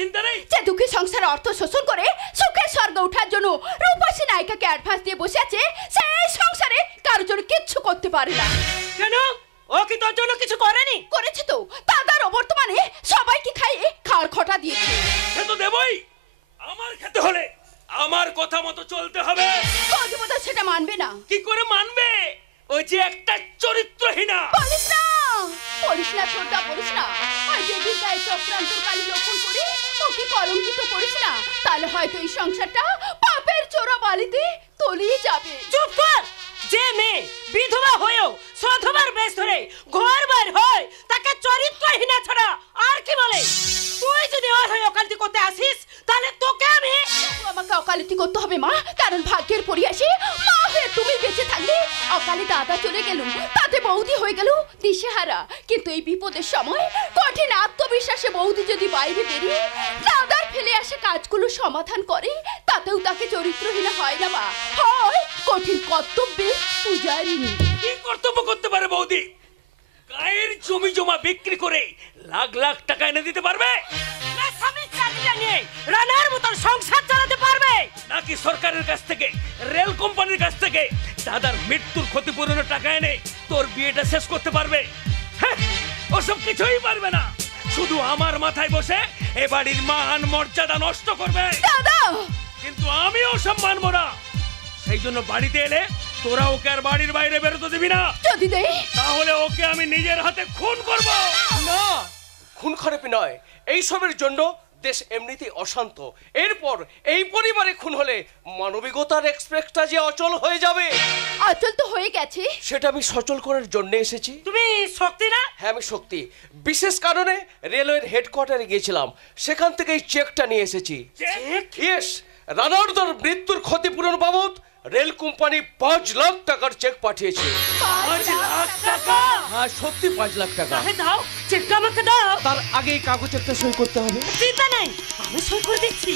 চিন্তা নেই? যে দুঃখী সংসারে অর্থ শোষণ করে সুখে স্বর্গ ওঠার জন্য রূপসী নায়িকাকে অ্যাডভান্স দিয়ে বসে আছে, সেই সংসারে কারোর জন্য কিচ্ছু করতে পারে না। কেন? ও কি তোর জন্য কিছু করেনি? করেছে তো, দাদার অবর্তমানে সবাইকে খাইয়ে খাওয়ার খটা দিয়েছে। সে তো দেবই। আমার খেতে হলে আমার কথা মতো চলতে হবে। বৌদিমতো সেটা মানবে না। কি করে মানবে? ওই যে একটা চরিত্রহীনা। বলিস না, বলিস না ছোটদা, বলিস না। ওই দেবীর গায়ে চক্রান্তর কালি লক্ষণ করে ওকে কলঙ্কিত করিস না, তাহলে হয়তো এই সংসারটা পাপের চোরা বালিতে তলিয়ে যাবে। চুপ কর। যে মেয়ে বিধবা হয়েও সধবার বেশ ধরে ঘর বার হয় তাকে চরিত্রহীনা ছাড়া আর কি বলে? তুই যদি ওর হয়ে অকালতি করতে আসিস তাহলে তোকে আমি আমাকে অকালিতি করতে হবে মা, কারণ ভাগ্যের পরিহাসে মা হয়ে তুমি বেঁচে থাকলে অকালে দাদা চলে গেল, তাতে বৌদি হয়ে গেল দিশেহারা। কিন্তু এই বিপদের সময় কঠিন আত্মবিশ্বাসে বৌদি যদি বাইরে বেরিয়ে দাদার ফেলে আসে কাজগুলো সমাধান করে, তাতেও তাকে চরিত্রহীনা হয় না মা, হয় কঠিন কর্তব্যে পূজারিনী। কি কর্তব্য করতে পারে বৌদি? গায়ের জমি জমা বিক্রি করে লাখ লাখ টাকা এনে দিতে পারবে? না স্বামীর চাকরিটা নিয়ে রানার মতন সংসার চালাতে পারবে? নাকি সরকারের কাছ থেকে, রেল কোম্পানির কাছ থেকে দাদার মৃত্যুর ক্ষতিপূরণের টাকা এনে তোর বিয়েটা শেষ করতে পারবে? হ্যাঁ, ওসব কিছুই পারবে না। শুধু আমার মাথায় বসে এ বাড়ির মান মর্যাদা নষ্ট করবে। দাদা, কিন্তু আমি ওসব মানবো না। সেই জন্য বাড়িতে এলে তোরা ওকে আর বাড়ির বাইরে বেরোতে দিবি না। যদি দেই তাহলে ওকে আমি নিজের হাতে খুন করব। না, খুন খারাপি নয়, এইসবের জন্য দেশ এমনিতেই অশান্ত। এরপর এই পরিবারে খুন হলে মানবিকতার এক্সপেক্টটা যে অচল হয়ে যাবে। অচল তো হয়ে গেছে। সেটা আমি সচল করার জন্য এসেছি। তুমি শক্তি না? হ্যাঁ, আমি শক্তি। বিশেষ কারণে রেলওয়ের হেডকোয়ার্টারে গিয়েছিলাম, সেখান থেকে এই চেকটা নিয়ে এসেছি। ইয়েস, রানারদার মৃত্যুর ক্ষতিপূরণ বাবদ রেল কোম্পানি 5 লাখ টাকার চেক পাঠিয়েছে। 5 লাখ টাকা? হ্যাঁ, সত্যি 5 লাখ টাকা। তাহলে দাও, চেকটা আমাকে দাও। তার আগে এই কাগজ একটা সই করতে হবে। চিন্তা নাই, আমি সই করে দিচ্ছি।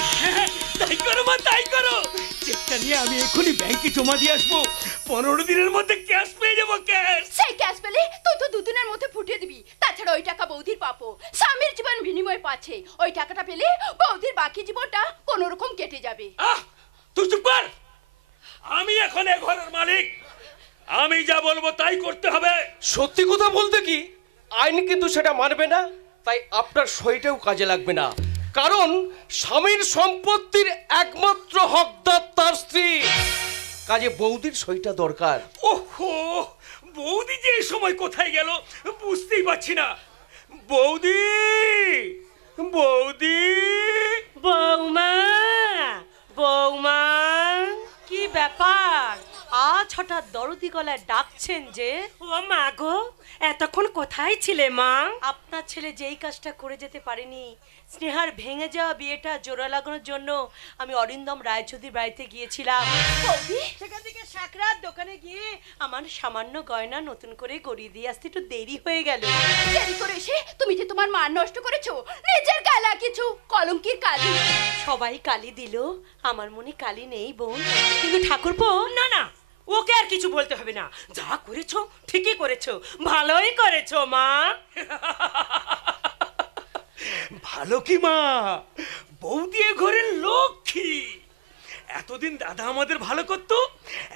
তাই করো মা, তাই করো। চেকটা নিয়ে আমি এখনই ব্যাংকে জমা দিয়ে আসবো। 15 দিনের মধ্যে ক্যাশ পেয়ে যাবো, ক্যাশ। সেই ক্যাশ পেলে তুই তো 2 দিনের মধ্যে ফুটিয়ে দিবি। তাছাড়া ওই টাকা বৌদির পাবো, স্বামীর জীবন বিনিময় পাচ্ছে। ওই টাকাটা পেলে বৌদির বাকি জীবনটা কোনো রকম কেটে যাবে। আহ, তুই চুপ কর। আমি এখন এ ঘরের মালিক, আমি যা বলবো তাই করতে হবে। সত্যি কথা বলতে কি, আইন কিন্তু সেটা মানবে না, তাই আপনার সইটাও কাজে লাগবে না। কারণ স্বামীর সম্পত্তির একমাত্র হকদার তার স্ত্রী, কাজে বৌদির সইটা দরকার। ওহো, বৌদি যে এই সময় কোথায় গেল বুঝতেই পারছি না। বৌদি, বৌদি, বৌমা, বৌমা, কি ব্যাপার? আজ হঠাৎ দরদি গলায় ডাকছেন যে? ও মা গো, এতক্ষণ কোথায় ছিলে মা? আপনার ছেলে যেই কাজটা করে যেতে পারেনি, স্নেহার ভেঙে যাওয়া বিয়েটা জোড়া লাগানোর জন্য আমি অরিন্দম রায়চৌধুরীর বাড়িতে গিয়েছিলাম। বৌদি, সেখান থেকে সাকরার দোকানে গিয়ে আমার সামান্য গয়না নতুন করে গড়িয়ে দিয়ে আসতে একটু দেরি হয়ে গেল। দেরি করে এসে তুমি যে তোমার মান নষ্ট করেছো, নিজের গায়ে লাগিয়েছো কলঙ্কির কালি। সবাই কালি দিল, আমার মনে কালি নেই বোন। কিন্তু ঠাকুরপো, না না, ওকে আর কিছু বলতে হবে না। যা করেছো ঠিকই করেছো, ভালোই করেছো মা। ভালো কি মা, বৌদি এ ঘরের লক্ষ্মী। এতদিন দাদা আমাদের ভালো করতো,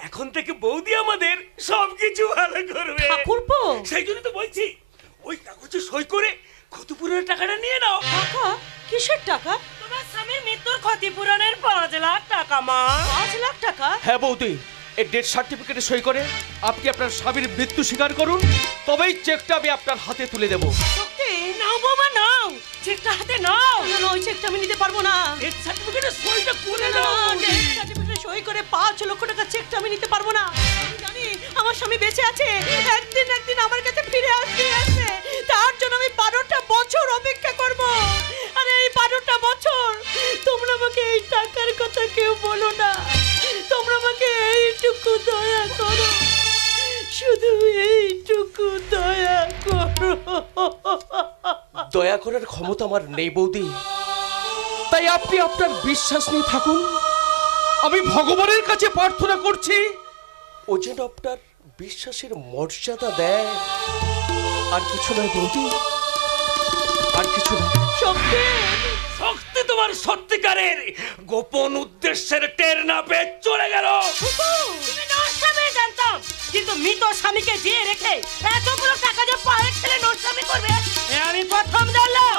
এখন থেকে বৌদি আমাদের সবকিছু ভালো করবে। ঠাকুরপো, সেই জন্য তো বলছি, ওই কাগজে সই করে ক্ষতিপূরণের টাকাটা নিয়ে নাও। টাকা? কিসের টাকা? তোমার স্বামীর মৃত্যুর ক্ষতিপূরণের 5 লাখ টাকা মা। 5 লাখ টাকা? হ্যাঁ বৌদি, এই ডেথ সার্টিফিকেটে সই করে আপনি আপনার স্বামীর মৃত্যু স্বীকার করুন, তবেই চেকটা আমি আপনার হাতে তুলে দেবো। সত্যি? নাও বাবা নাও, চেকটা হাতে নাও। না, ওই চেকটা আমি নিতে পারবো না। ডেথ সার্টিফিকেটে সইটা করে না, নাও। ডেথ সার্টিফিকেটে সই করে 5 লক্ষ টাকা চেকটা আমি নিতে পারবো না। আমি জানি আমার স্বামী বেঁচে আছে, একদিন আমার কাছে ফিরে আসবে। তার জন্য আমি 12টা বছর অপেক্ষা করব। আর এই 12টা বছর তোমরা আমাকে এই টাকার কথা কেউ বলো না। তোমরা আমাকে এইটুকু দয়া করো, শুধু এইটুকু দয়া করো। দয়া করার ক্ষমতা আমার নেই বৌদি, তাই আপনি আপনার বিশ্বাস নিয়ে থাকুন। আমি ভগবানের কাছে প্রার্থনা করছি ও যেন আপনার বিশ্বাসের মর্যাদা দেয়। আর কিছু নয় বৌদি, আর কিছু নয়। শক্তি, শক্তি সত্যিকারের গোপন উদ্দেশ্যের টের না পেয়ে চলে গেল। তুমি নষ্টামি জানতাম, কিন্তু মৃত স্বামীকে জিয়ে রেখে এতগুলো টাকা যে পায়ে ঠেলে নষ্টামি করবে আমি প্রথম জানলাম।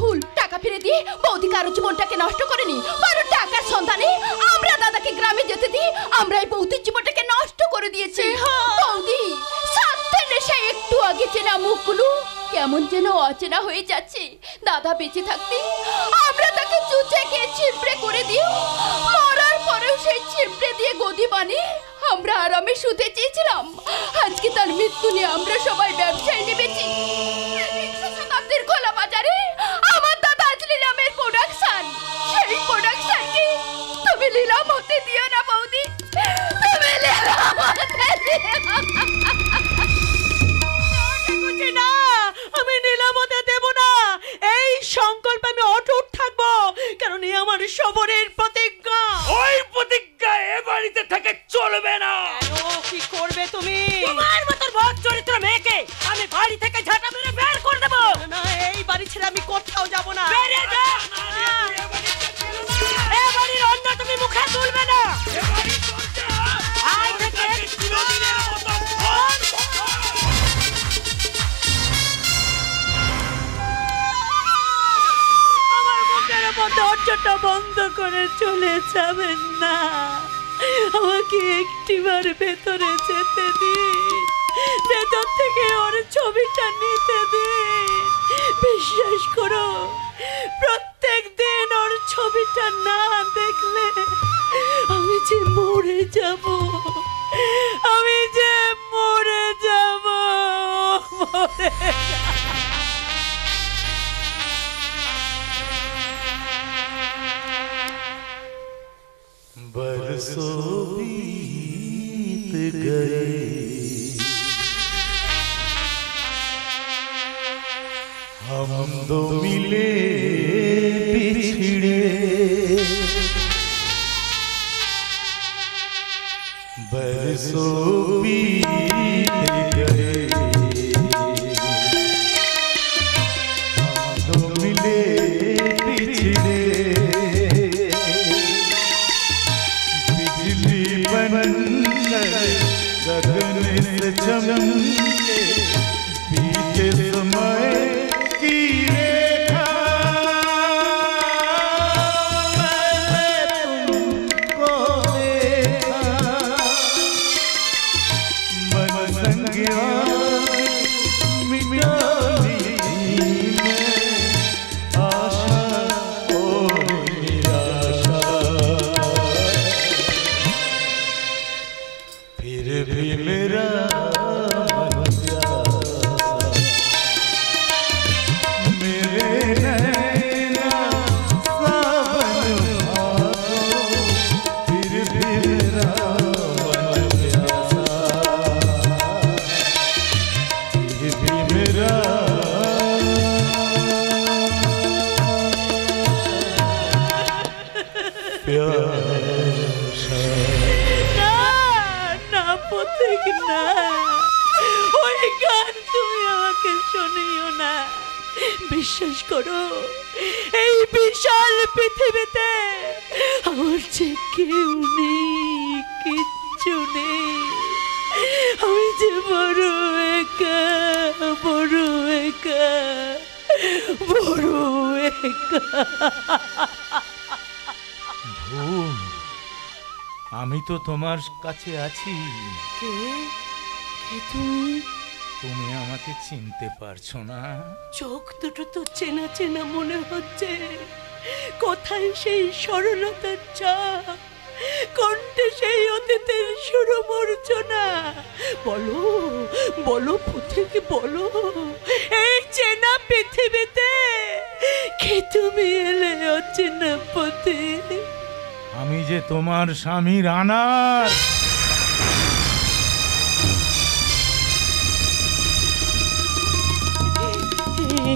ভুল, টাকা ফিরে দিয়ে বৌদি কারো জীবনটাকে নষ্ট করেনি। কারণ টাকার সন্ধানে আমরা দাদাকে গ্রামে যেতে দিই, আমরা এই বৌদির জীবনটাকে নষ্ট করে দিয়েছি। বৌদি স্বার্থের নেশায় একটু আগে চেনা মুখগুলো কেমন যেন অচেনা হয়ে যাচ্ছে। দাদা বেঁচে থাকতে আমরা তাকে চুচে খেয়ে ছিপড়ে করে দিই, মরার পরেও সেই ছিপড়ে দিয়ে গদি বানিয়ে আমরা আরামে শুতে চেয়েছিলাম। আজকে তার মৃত্যু নিয়ে আমরা সবাই ব্যবসায় নেমেছি। শতাব্দীর খোলা বাজারে আমার দাদা আজ নিলামের প্রোডাকশন, সেই প্রোডাকশনকে তুমি নিলাম হতে দিও না বৌদি, তুমি নিলাম হতে দিও না। আমি নিলামতে দেব না, এই সংকল্প আমি অটুট থাকবো, কারণ এই আমার সবরের প্রতিজ্ঞা। ওই প্রতিজ্ঞা এ বাড়িতে থেকে চলবে না। কি করবে তুমি? তোমার মতন বদ চরিত্র মেয়েকে আমি বাড়ি থেকে ঝাঁটা মেরে বের করে দেবো। না, এই বাড়ি ছেড়ে আমি কোথাও যাব না। বেরিয়ে যা। এ বাড়ির অন্য তুমি মুখে তুলবে না। আজ থেকে চিরদিনের মতো আমার মুখের মধ্যে দরজাটা বন্ধ করে চলে যাবেন না। আমাকে একটিবার ভেতরে যেতে দিন, ভেতর থেকে ওর ছবিটা নিতে দিন। বিশ্বাস করো, প্রত্যেক দিন ওর ছবিটা না দেখলে আমি যে মরে যাব, আমি যে মরে যাব, মরে बरसों बीत गए, हम दो मिले बिछड़े, बरसों बीत गए, हम दो मिले बिछड़े, गगन से चमके बीते समय की रेखा, मैंने तुमको देखा, मन संगिया मिटा दी मैं आशा और निराशा, फिर भी मेरा मन प्यासा, मेरे नैना सावन भादो, फिर भी मेरा मन प्यासा, फिर भी मेरा प्यासा। পথিক না, ওই গান তুমি আমাকে শোনিও না। বিশ্বাস করো, এই বিশাল পৃথিবীতে আমার যে কেউ নেই, কিচ্ছু নেই। আমি যে বড় একা, বড় একা, বড় একা। আমি তো তোমার কাছে আছি। কে কে তুমি? তুমি আমাকে চিনতে পারছো না? চোখ দুটো তো চেনা চেনা মনে হচ্ছে। কোথায় সেই সরলতার ছাপ, কণ্ঠে সেই অতীতের সুরমর্জনা? বলো বলো পথিক, বলো, এই চেনা পৃথিবীতে কে তুমি এলে অচেনা পথে? আমি যে তোমার স্বামী রানার।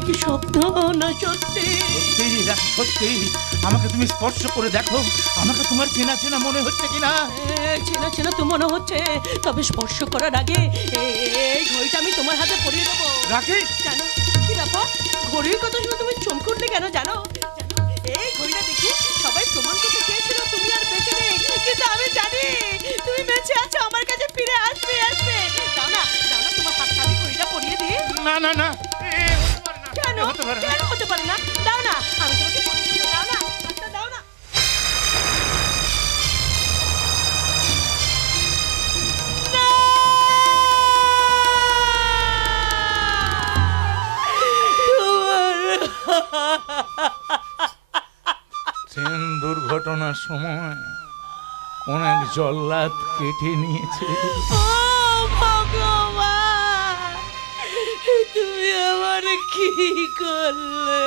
কি স্বপ্ন না সত্যি? সত্যি, আমাকে তুমি স্পর্শ করে দেখো, আমাকে তোমার চেনা চেনা মনে হচ্ছে কিনা? চেনা চেনা তো মনে হচ্ছে, তবে স্পর্শ করার আগে এই ঘড়িটা আমি তোমার হাতে পরিয়ে দেবো। রাখি? জানো কি ব্যাপার, ঘড়ির কথা শুনে তুমি চমকে উঠলে কেন জানো? এই ঘড়িটা দেখে পারে না, কেন হতে পারে না। কেন হতে পারে না? দাও না, আমি তোমাকে পরিয়ে দেবো, দাও না, আচ্ছা দাও না। ট্রেন দুর্ঘটনার সময় কোন এক জল্লাদ কেটে নিয়েছে। ও ভগবান, তুমি আমার কি করলে?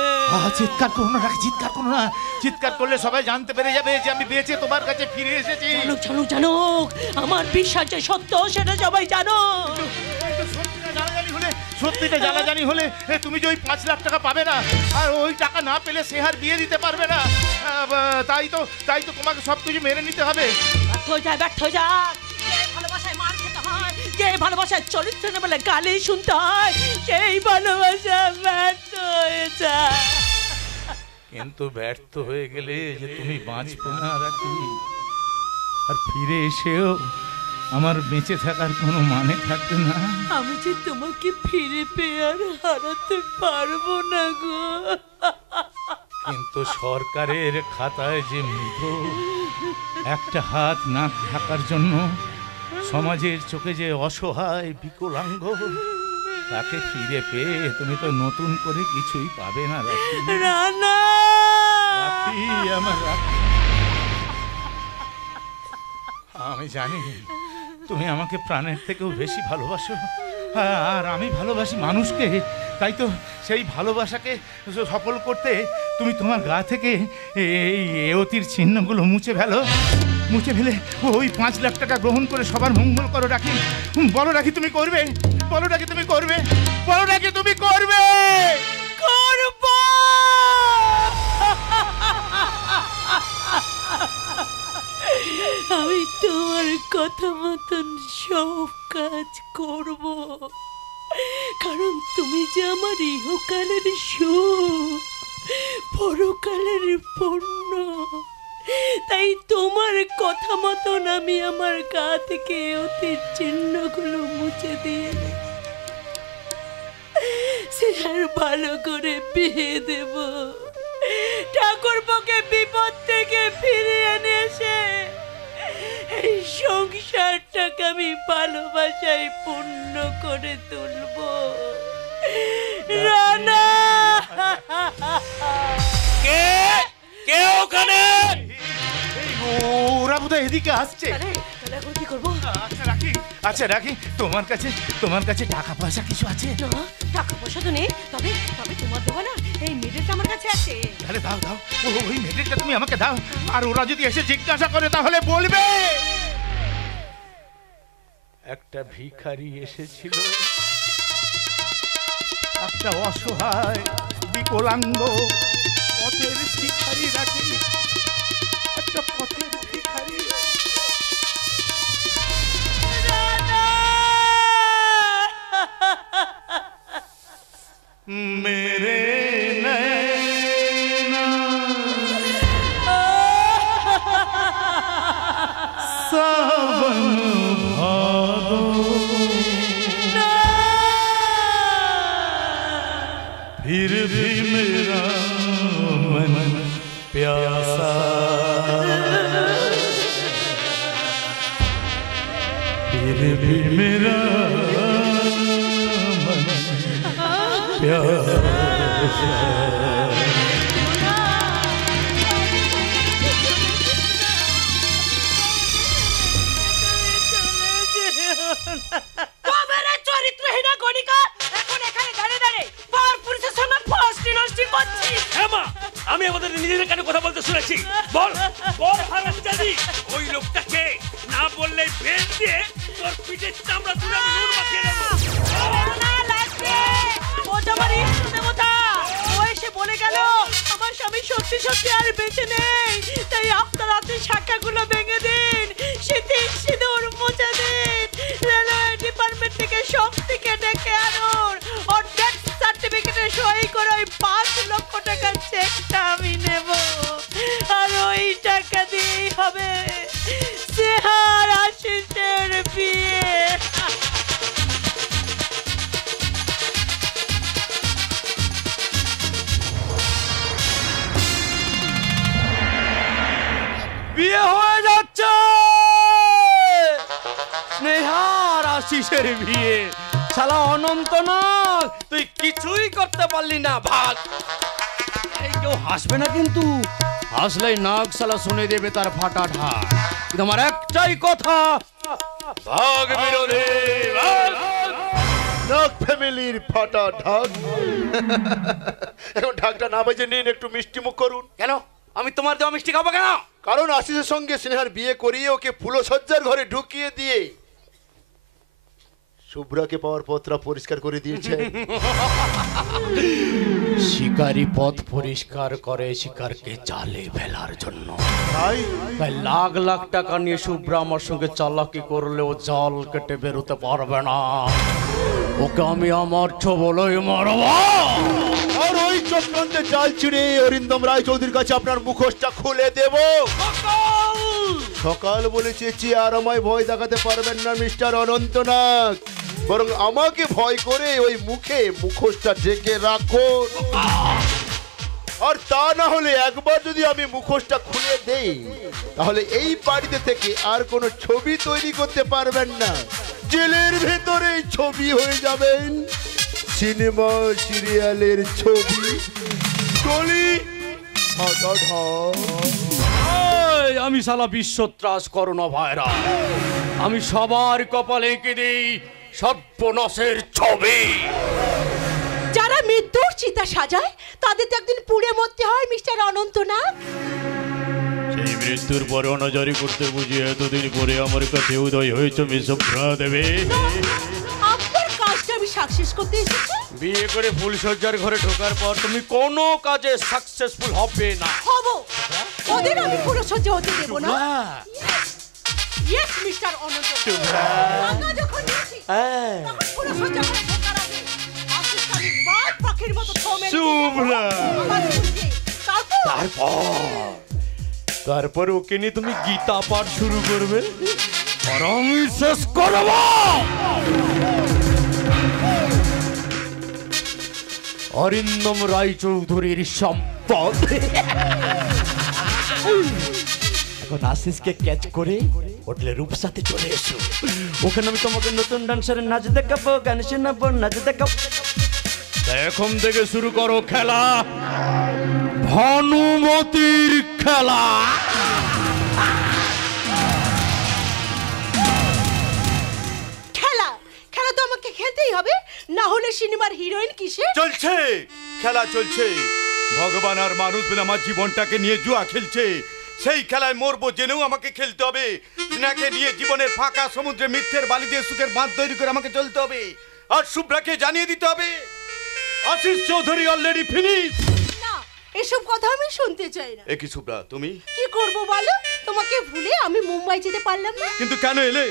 চিৎকার করো না রাখি, চিৎকার করো না। চিৎকার করলে সবাই জানতে পেরে যাবে যে আমি বেঁচে তোমার কাছে ফিরে এসেছি। জানুক জানুক জানুক, আমার বিশ্বাস যে সত্য সেটা সবাই জানো। সত্যিটা জানাজানি হলে তুমি যে ওই 5 লাখ টাকা পাবে না, আর ওই টাকা না পেলে সেহার বিয়ে দিতে পারবে না। তাই তো তোমাকে সবকিছু মেনে নিতে হবে। ব্যর্থ হয়ে যায়, ব্যর্থ হয়ে যায়। যে ভালোবাসায় মার খেতে হয়, যে ভালোবাসায় চরিত্র না বলে গালি শুনতে হয়, সেই ভালোবাসা ব্যর্থ হয়ে যায়। কিন্তু ব্যর্থ হয়ে গেলে যে তুমি বাঁচবে না রাখি, আর ফিরে এসেও আমার বেঁচে থাকার কোনো মানে থাকবে না। আমি যে তোমাকে ফিরে পেয়ে আর হারাতে পারবো না গো। কিন্তু সরকারের খাতায় যে মৃত, একটা হাত নাক ঢাকার জন্য সমাজের চোখে যে অসহায় বিকলাঙ্গ, তাকে ফিরে পেয়ে তুমি তো নতুন করে কিছুই পাবে না রাখি। রানা, রাখি, আমার রাখি। আমি জানি তুমি আমাকে প্রাণের থেকেও বেশি ভালোবাসো, আর আমি ভালোবাসি মানুষকে। তাই তো সেই ভালোবাসাকে সফল করতে তুমি তোমার গা থেকে এই এওতির চিহ্নগুলো মুছে ফেলো। মুছে ফেলে ওই 5 লাখ টাকা গ্রহণ করে সবার মঙ্গল করো রাখি। বলো রাখি তুমি করবে, বলো রাখি তুমি করবে, বলো রাখি তুমি করবে। করবো। আমি তোমার কথা মতন সব কাজ করব, কারণ তুমি যে আমার ইহকালের সুখ, পরকালের পূর্ণ। তাই তোমার কথা মতন আমি আমার গা থেকে অতীত চিহ্নগুলো মুছে দিয়ে সে আর ভালো করে বিয়ে দেব। ঠাকুরপোকে বিপদ থেকে ফিরিয়ে এনে এসে এই সংসারটাকে আমি ভালোবাসায় পূর্ণ করে তুলব। রানা, কে কে ওখানে? ওরা বোধহয় এদিকে আসছে। তাহলে এখন কি করবো? আচ্ছা রাখি, তোমার কাছে টাকা পয়সা কিছু আছে? না, টাকা পয়সা তো নেই, তবে তবে তোমার দেবো না, এই মেডেলটা আমার কাছে আছে। তাহলে দাও দাও, ওই মেডেলটা তুমি আমাকে দাও। আর ওরা যদি এসে জিজ্ঞাসা করে তাহলে বলবে একটা ভিখারি এসেছিল, একটা অসহায় বিকলাঙ্গ পথের ভিখারি রাখি, একটা পথের ভিখারি। मेरे नैना सावन भादो, फिर भी मेरा मन प्यासा, फिर भी मेरा मन प्यासा। চরিত্রহীনা গণিকা এখন এখানে দাঁড়িয়ে দাঁড়িয়ে পর পুরুষের সঙ্গে ফষ্টি নষ্টি করছিস। হ্যাঁ মা, আমি আমাদের নিজেদের কেন কথা বলতে শুনেছি? বল বল হারামজাদি, ওই লোকটাকে না বললে বেল দিয়ে তোর পিঠের চামড়া তুলে আমি নুন মাখিয়ে দেবো। না লাগবে, ও আমার ইষ্ট দেবতা। ও এসে বলে গেল আমার স্বামী সত্যি সত্যি আর বেঁচে নেই, তাই আপনার হাতের শাখাগুলো ভেঙে দিন, সিঁদুর মুছে দিন, রেলওয়ে ডিপার্টমেন্ট থেকে শক্তিকে ডেকে আনুন, ওর ডেথ সার্টিফিকেটে সই করে ওই 5 লক্ষ টাকার চেকটা আমি নেব, আর ওই টাকা দিয়েই হবে সেহার আশিসের বিয়ে। আশিসের বিয়ে। শালা অনন্তনাগ, তুই কিছুই করতে পারলি না, ভাগ। এই কেউ হাসবে না কিন্তু, হাসলেই নাগ শালা শুনে দেবে তার ফাটা ঢাক। কিন্তু আমার একটাই কথা, ভাগ বিরোধী, ভাগ। নাগ ফ্যামিলির ফাটা ঢাক। এখন ঢাকটা না বাজে নিন, একটু মিষ্টি মুখ করুন। কেন আমি তোমার দেওয়া মিষ্টি খাবো কেন? কারণ আশিসের সঙ্গে স্নেহার বিয়ে করিয়ে ওকে ফুলসজ্জার ঘরে ঢুকিয়ে দিয়ে শুভ্রাকে পাওয়ার পথটা পরিষ্কার করে দিয়েছে। শিকারি পথ পরিষ্কার করে শিকারকে জালে ফেলার জন্য। তাই তাই লাখ লাখ টাকা নিয়ে শুভ্রা আমার সঙ্গে চালাকি করলেও জাল কেটে বেরোতে পারবে না। ওকে আমি আমার ছোবলই মারব। আর ওই চক্রান্তে জাল ছিঁড়ে অরিন্দম রায় চৌধুরীর কাছে আপনার মুখোশটা খুলে দেব। সকাল বলে চেঁচিয়ে আর আমায় ভয় দেখাতে পারবেন না মিস্টার অনন্তনাগ, বরং আমাকে ভয় করে ওই মুখোশটা ঢেকে রাখুন। আর তা না হলে একবার যদি আমি মুখোশটা খুলে দেই, তাহলে এই বাড়িতে থেকে আর কোনো ছবি তৈরি করতে পারবেন না। জেলের ভেতরেই ছবি হয়ে যাবেন সিনেমা সিরিয়ালের ছবি। গলি আমি শালা বিশ্বত্রাস করোনা ভাইরাস, আমি সবার কপালে এঁকে দিই সর্বনাশের ছবি। যারা মৃত্যুর চিতা সাজায় তাদের তো একদিন পুড়ে মরতে হয় মিস্টার অনন্তনাগ। সেই মৃত্যুর পরে অনাচারি করতে বুঝিয়ে এতদিন পরে আমার কাছে উদয় হয়েছে শুভ্রা দেবে। আপনার কাজটা আমি সাকসেস করতে এসেছি। বিয়ে করে ফুলসজ্জার ঘরে ঢোকার পর তুমি কোনো কাজে সাকসেসফুল হবে না। হব, ওদের আমি ফুলসজ্জা হতে দেব না। ইয়েস মিস্টার অনন্তনাগ, টাকা যখন নিয়েছি তখন ফুলসজ্জা করে ঢোকার আগে পাকিস্তানি বাদ পাখির মতো থমে শুভ্রা। তারপর ওকে নিয়ে তুমি গীতা পাঠ শুরু করবে আর আমি শেষ করব। অরিন্দম রায় চৌধুরীর সম্পদ। এখন আশিসকে ক্যাচ করে হোটেলে রূপসাতে চলে এসো। ওখানে আমি তোমাকে নতুন ডান্সারের নাচ দেখাবো, গান শোনাবো, নাচ দেখাবো। এখন থেকে শুরু করো খেলা, ভানুমতির খেলা। খেলা খেলা তো আমাকে খেলতেই হবে, না হলে সিনেমার হিরোইন কিসে? চলছে খেলা চলছে। ভগবান আর মানুষ মিলে আমার জীবনটাকে নিয়ে জুয়া খেলছে। সেই খেলায় মরবো জেনেও আমাকে খেলতে হবে। স্নেহাকে নিয়ে জীবনের ফাঁকা সমুদ্রে মিথ্যের বালি দিয়ে সুখের বাঁধ তৈরি করে আমাকে চলতে হবে। আর শুভ্রাকে জানিয়ে দিতে হবে আশিস চৌধুরী অলরেডি ফিনিশ। না, এসব কথা আমি শুনতে চাই না। এ কি শুভ্রা, তুমি কি করব বলো? তোমাকে ভুলে আমি মুম্বাই যেতে পারলাম না। কিন্তু কেন এলে?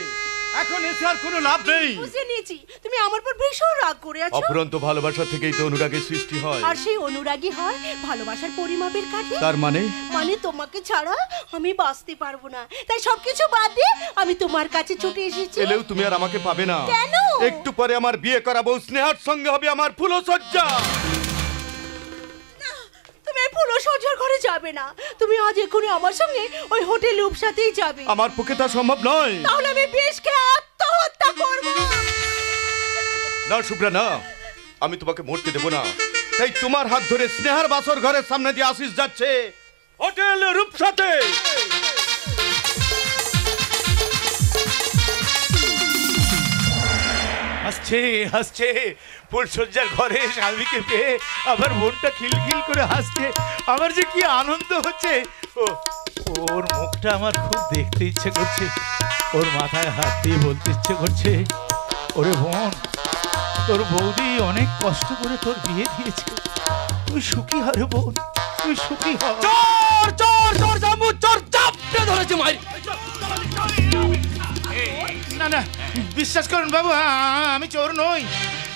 এখন এসে আর কোনো লাভ নেই। বুঝে নিয়েছি তুমি আমার পর ভীষণ রাগ করে আছো। অফুরন্ত ভালোবাসা থেকেই তো অনুরাগের সৃষ্টি হয়। আর সেই অনুরাগী হয় ভালোবাসার পরিমাপের কাঠে। তার মানে তোমাকে ছাড়া আমি বাঁচতে পারবো না। তাই সবকিছু বাদ দিয়ে আমি তোমার কাছে ছুটে এসেছি। এলেও তুমি আর আমাকে পাবে না। কেন? একটু পরে আমার বিয়ে করাবো, স্নেহার সঙ্গে হবে আমার ফুলসজ্জা। তুমি এই ফুলসজ্জার ঘরে যাবে না। তুমি আজ এক্ষুনি আমার সঙ্গে ওই হোটেল রূপসাতেই যাবে। আমার পক্ষে তা সম্ভব নয়। তাহলে আমি বেশ খেয়ে আত্মহত্যা করব। না শুভ্রা, না, আমি তোমাকে মরতে দেবো না। তাই তোমার হাত ধরে স্নেহার বাসর ঘরের সামনে দিয়ে আশিস যাচ্ছে হোটেল রূপসাতে। হাসছে হাসছে ফুলসজ্জার ঘরে স্বামীকে পেয়ে আবার মনটা খিলখিল করে হাসছে। আমার যে কি আনন্দ হচ্ছে। ওর মুখটা আমার খুব দেখতে ইচ্ছে করছে। ওর মাথায় হাত দিয়ে বলতে ইচ্ছে করছে, ওরে বোন, তোর বৌদি অনেক কষ্ট করে তোর বিয়ে দিয়েছে, তুই সুখী হ রে বোন, তুই সুখী হ। চোর চোর চোর জাম্বু চোর চাপটে ধরেছে মাই। না না, বিশ্বাস করুন বাবু, আমি চোর নই।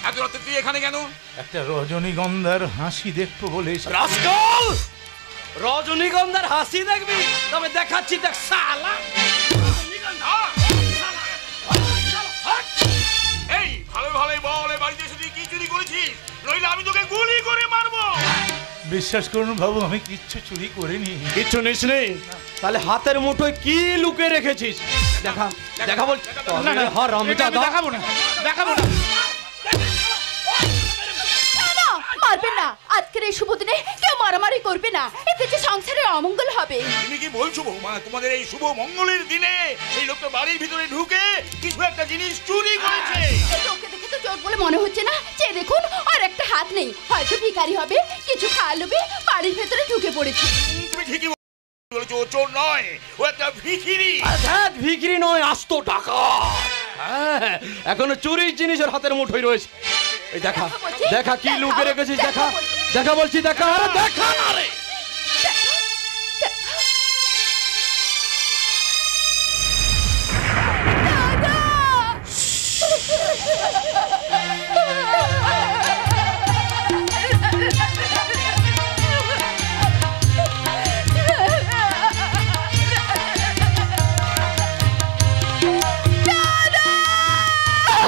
এত রাতে তুই এখানে কেন? একটা রজনীগন্ধার হাসি দেখবো বলে এসেছি। রাস্কল, রজনীগন্ধার হাসি দেখবি? তবে দেখাচ্ছি, দেখ শালা। এই ভালো ভালো বল, এই বাড়িতে এসে তুই কি চুরি করেছিস? নইলে আমি তোকে গুলি করে মারবো। বিশ্বাস করুন বাবু, আমি কিচ্ছু চুরি করিনি। কিচ্ছু নিস নেই? তাহলে হাতের মুঠোয় কি লুকিয়ে রেখেছিস? দেখা দেখা বল। না না, হারামজাদা। আমি দেখাবো না, দেখাবো না। না, মারবেন না। আজকের এই শুভ দিনে কেউ মারামারি করবে না, এতে যে সংসারের অমঙ্গল হবে। তুমি কি বলছো বৌমা? তোমাদের এই শুভ মঙ্গলের দিনে এই লোকটা বাড়ির ভিতরে ঢুকে কিছু একটা জিনিস চুরি করেছে। ওকে দেখে তো চোর বলে মনে হচ্ছে না। যে দেখুন, আর একটা হাত নেই, হয়তো ভিখারি হবে, কিছু খাওয়া লোভে বাড়ির ভেতরে ঢুকে পড়েছে। তুমি ঠিকই বলেছো, ও চোর নয়, ও একটা ভিখিরি। ধ্যাৎ, ভিখিরি নয়, আস্ত ডাকাত। হ্যাঁ, এখনো চুরির জিনিস ওর হাতের মুঠোয় রয়েছে। এই দেখা দেখা কি লুকিয়ে রেখেছিস, দেখা দেখা বলছি, দেখা। আরে দেখা না রে।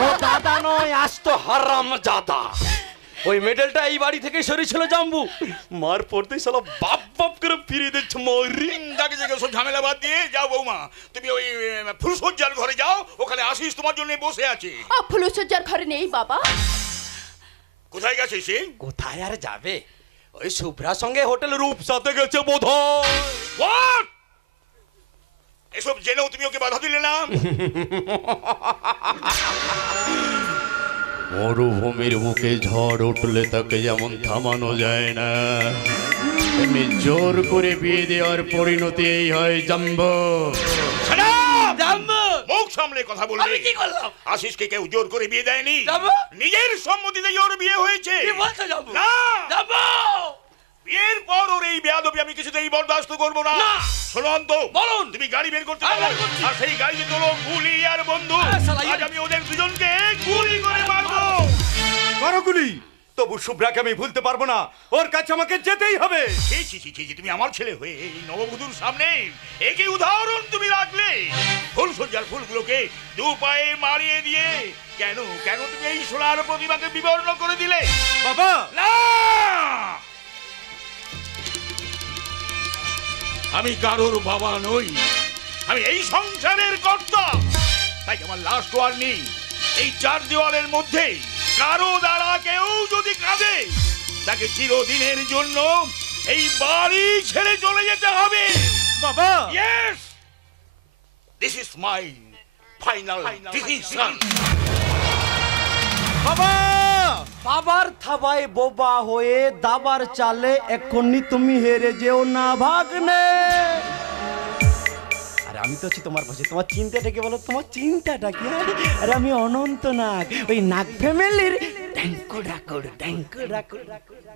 ও দাদা নয়, আস্ত হারামজাদা। ওই মেডেলটা এই বাড়ি থেকে সরিয়েছিল জাম্বু। মার পড়তেই শালা বাপ বাপ করে ফিরিয়ে দিচ্ছে মরি। যাকে যাকে সব ঝামেলা বাদ দিয়ে যাও বৌমা, তুমি ওই ফুলসজ্জার ঘরে যাও, ওখানে আশিস তোমার জন্য বসে আছে। ফুলসজ্জার ঘরে নেই বাবা। কোথায় গেছে সে? কোথায় আর যাবে? ওই শুভ্রার সঙ্গে হোটেল রূপসাতে গেছে বোধহয়। What? এসব জেনেও তুমি ওকে বাধা দিলে না? মরুভূমির বুকে ঝড় উঠলে তাকে যেমন থামানো যায় না, তেমনি জোর করে বিয়ে দেওয়ার পরিণতি এই হয় জাম্বো। Shut up! জাম্বু! মুখ সামলে কথা বলবে। আমি কি করলাম? আশিসকে কেউ জোর করে বিয়ে দেয়নি। জাম্বু! নিজের সম্মতিতে ওর বিয়ে হয়েছে। কি বলছো জাম্বু? না! জাম্বু! বিয়ের পর ওর এই বেয়াদবি আমি কিছুতেই বরদাস্ত করব না। না! শোনো অন্ত, বলুন। তুমি গাড়ি বের করতে আমি পারো, বের করছি। আর সেই গাড়িতে তোলো গুলি আর বন্দুক। শালা, আজ আমি ওদের দুজনকে গুলি করে মারবো। করগুলি তবু শুভ্রাকে আমি ভুলতে পারবো না, ওর কাছে আমাকে যেতেই হবে। ছি ছি ছি ছি, তুমি আমার ছেলে হয়ে এই নববধূর সামনে একই উদাহরণ তুমি রাখলে। ফুলসজ্জার ফুলগুলোকে দু পায়ে মারিয়ে দিয়ে কেন কেন তুমি এই সোনার প্রতিমাকে বিবর্ণ করে দিলে? বাবা, না, আমি কারোর বাবা নই, আমি এই সংসারের কর্তা। তাই আমার লাস্ট ওয়ার্নিং, এই চার দেওয়ালের মধ্যে কারো দ্বারা কেউ যদি কাঁদে, তাকে চিরদিনের জন্য এই বাড়ি ছেড়ে চলে যেতে হবে। বাবা, yes, this is my final decision. বাবা, বাবার থাবায় বোবা হয়ে দাবার চালে এক্ষুনি তুমি হেরে যেও না ভাগ্নে। আরে আমি তো আছি তোমার পাশে, তোমার চিন্তাটা কি বলো? তোমার চিন্তাটা কি? আরে আমি অনন্ত নাগ, ওই নাগ ফ্যামিলির ড্যাঙ্কু ডাকুর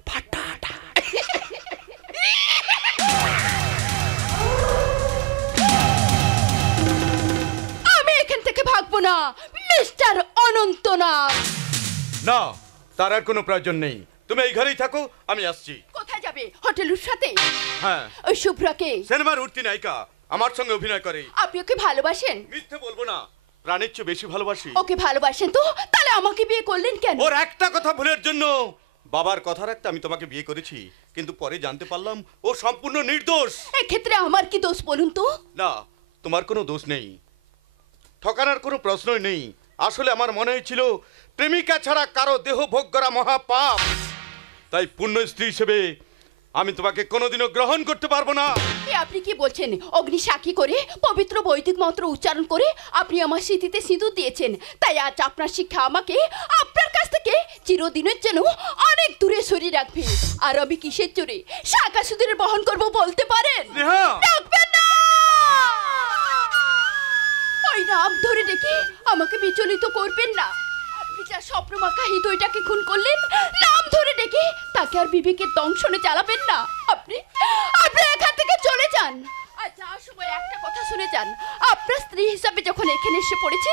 ফাটাটা। আমি এখান থেকে ভাগবো না, মিস্টার অনন্ত নাগ। না, তার আর কোনো প্রয়োজন নেই, তুমি এই ঘরেই থাকো, আমি আসছি। কোথায় যাবে? হোটেলের সাথে? হ্যাঁ, ওই শুভ্রাকে সিনেমার উঠতি নায়িকা আমার সঙ্গে অভিনয় করে। আপনি ওকে ভালোবাসেন? মিথ্যে বলবো না, প্রাণের চেয়ে বেশি ভালোবাসি। ওকে ভালোবাসেন তো তাহলে আমাকে বিয়ে করলেন কেন? ওর একটা কথা ভুলের জন্য বাবার কথা রাখতে আমি তোমাকে বিয়ে করেছি, কিন্তু পরে জানতে পারলাম ও সম্পূর্ণ নির্দোষ। এক্ষেত্রে আমার কি দোষ বলুন তো? না, তোমার কোনো দোষ নেই, ঠকানোর কোনো প্রশ্নই নেই। আসলে আমার মনে হয়েছিল প্রেমিকা ছাড়া কারো দেহ ভোগ করা মহাপাপ, তাই পূর্ণ স্ত্রী হিসেবে আমি তোমাকে কোনোদিনও গ্রহণ করতে পারবো না। এ আপনি কি বলছেন? অগ্নি সাক্ষী করে পবিত্র বৈদিক মন্ত্র উচ্চারণ করে আপনি আমার স্মৃতিতে সিঁদুর দিয়েছেন, তাই আজ আপনার শিক্ষা আমাকে আপনার কাছ থেকে চিরদিনের জন্য অনেক দূরে সরিয়ে রাখবে। আর আমি কিসের জোরে শাখা সুদের বহন করব বলতে পারেন? নেহা! ডাকবেন না! ওই নাম ধরে ডেকে আমাকে বিচলিত করবেন না। আপনি যা স্বপ্নমাখা হৃদয়টাকে খুন করলেন, নাম ধরে ডেকে তাকে আর বিবেকের দংশনে চালাবেন না। আপনি আপনি এখান থেকে চলে যান। আর যাওয়ার সময় একটা কথা শুনে যান, আপনার স্ত্রী হিসাবে যখন এখানে এসে পড়েছি,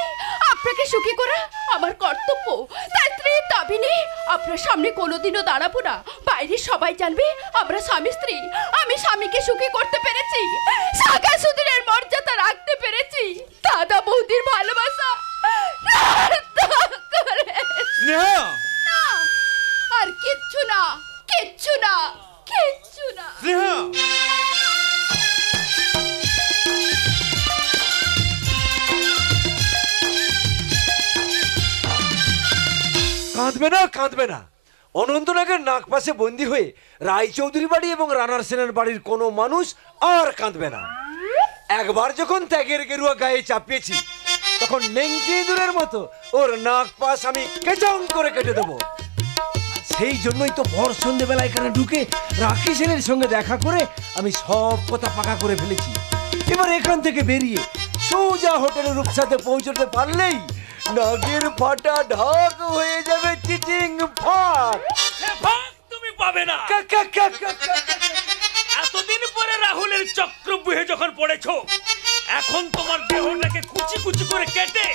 আপনাকে সুখী করা আমার কর্তব্য। তাই স্ত্রীর দাবি নিয়ে আপনার সামনে কোনোদিনও দাঁড়াবো না। বাইরে সবাই জানবে আমরা স্বামী স্ত্রী। আমি স্বামীকে সুখী করতে পেরেছি, শাখা সুদূরের মর্যাদা রাখতে পেরেছি, দাদা বৌদির ভালোবাসা নেহা! না, আর কিচ্ছু না, কিচ্ছু না, কিচ্ছু কাঁদবে না। অনন্তনাগের নাগপাশে বন্দী হয়ে রায়চৌধুরী বাড়ি এবং রানার সেনের বাড়ির কোনো মানুষ আর কাঁদবে না। একবার যখন ত্যাগের গেরুয়া গায়ে চাপিয়েছি, তখন নেংটি ইঁদুরের মতো ওর নাগপাশ আমি কেচং করে কেটে দেবো। সেই জন্যই তো ভর সন্ধ্যেবেলা এখানে ঢুকে রাখি সেনের সঙ্গে দেখা করে আমি সব কথা পাকা করে ফেলেছি। এবার এখান থেকে বেরিয়ে সোজা হোটেলের রূপসাতে পৌঁছতে পারলেই নাগের ফাটা ঢাক হয়ে যাবে চিচিং ফাট। তুমি পাবে না। এতদিন পরে রাহুলের চক্রব্যূহে যখন পড়েছো, এখন তোমার দেহটাকে কুচি কুচি করে কেটে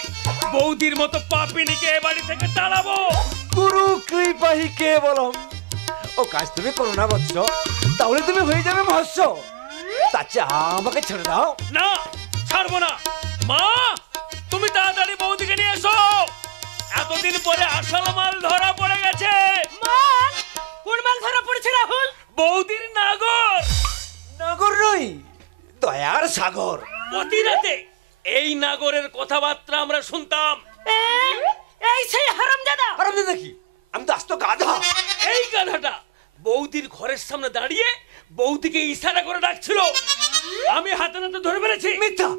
বৌদির মতো পাপিনিকে এ বাড়ি থেকে তাড়াবো। গুরু কৃপাহি কে বলম, ও কাজ তুমি করো না বৎস, তাহলে তুমি হয়ে যাবে মহস্য। তাছাড়া আমাকে ছেড়ে দাও। না, ছাড়বো না। মা, তুমি তাড়াতাড়ি বৌদিকে নিয়ে এসো। এতদিন পরে আসল মাল ধরা পড়ে গেছে। মাল? কোন মাল ধরা পড়েছে রাহুল? বৌদির নাগর। নাগর নই, দয়ার সাগর। প্রতি রাতে এই নাগরের কথাবার্তা আমরা শুনতাম। এই সেই হারামজাদা। হারামজাদা কি? আমি তো আস্ত গাধা। এই গাধাটা বৌদির ঘরের সামনে দাঁড়িয়ে বৌদিকে ইশারা করে ডাকছিল। আমি হাতে নাতে ধরে ফেলেছি। মিথ্যা,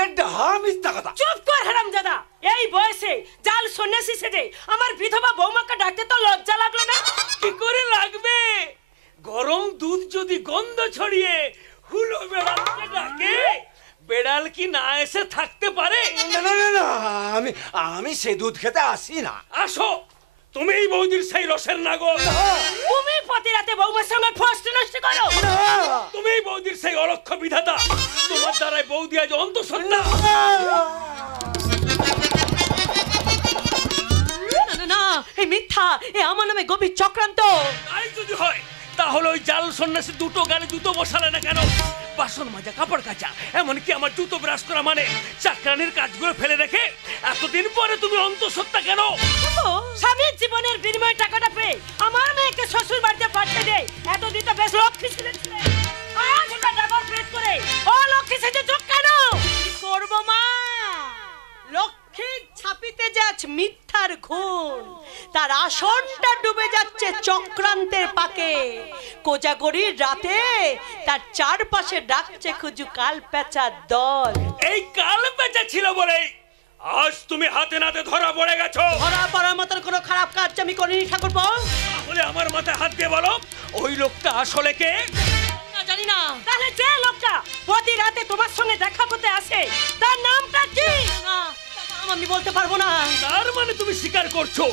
এটা মিথ্যা কথা। চুপ কর হারামজাদা। এই বয়সে জাল সন্ন্যাসী সেজে আমার বিধবা বৌমাকে ডাকতে তো লজ্জা লাগলো না? কি করে লাগবে? গরম দুধ যদি গন্ধ ছড়িয়ে হুলো বেড়ালকে ডাকে, বেড়াল কি না এসে থাকতে পারে? না না না না, আমি সে দুধ খেতে আসি না। আসো, তুমিই বৌদির সেই রসের নাগর। তুমি প্রতি রাতে বৌমার সঙ্গে ফষ্টি নষ্টি করো। তুমিই বৌদির সেই অলক্ষ্য বিধাতা। তোমার দ্বারাই বৌদি আজ অন্তঃসত্ত্বা। না না না, এই মিথ্যা, এ আমার নামে গভীর চক্রান্ত। তাই যদি হয় তাহলে ওই জাল সন্ন্যাসী দুটো গালে জুতো বসালে না কেন? বাসন মাজা, কাপড় কাচা, এমনকি আমার জুতো ব্রাশ করা, মানে চাকরানির কাজগুলো ফেলে রেখে এতদিন পরে তুমি অন্তঃসত্ত্বা কেন? স্বামীর জীবনের বিনিময়ে টাকাটা পেয়ে আমার মেয়েকে শ্বশুর বাড়িতে পাঠিয়ে দেয়। এতদিন তো বেশ লক্ষ্মী ছিলেন। আজ ওটা ডাবল প্রেস করে ও লক্ষ্মী সেজে চোখ কেন? কি করবো মা? লক্ষ্মী ছাপিতে যাচ্ছে মিথ্যার ঘুণ, তার আসনটা ডুবে যাচ্ছে চক্রান্তের পাকে। কোজাগরির রাতে তার চারপাশে ডাকছে খুজু কাল পেঁচার দল। এই কাল পেঁচা ছিল বলে আজ তুমি হাতে নাতে ধরা পড়ে গেছো। ধরা পড়ার মতন কোনো খারাপ কাজ আমি করিনি ঠাকুরপো। তাহলে আমার মাথায় হাত দিয়ে বলো, ওই লোকটা আসলে কে? না, জানি না। তাহলে যে লোকটা প্রতি রাতে তোমার সঙ্গে দেখা করতে আসে, তার নামটা কি? না, আমি বলতে পারবো না। তার মানে তুমি স্বীকার করছো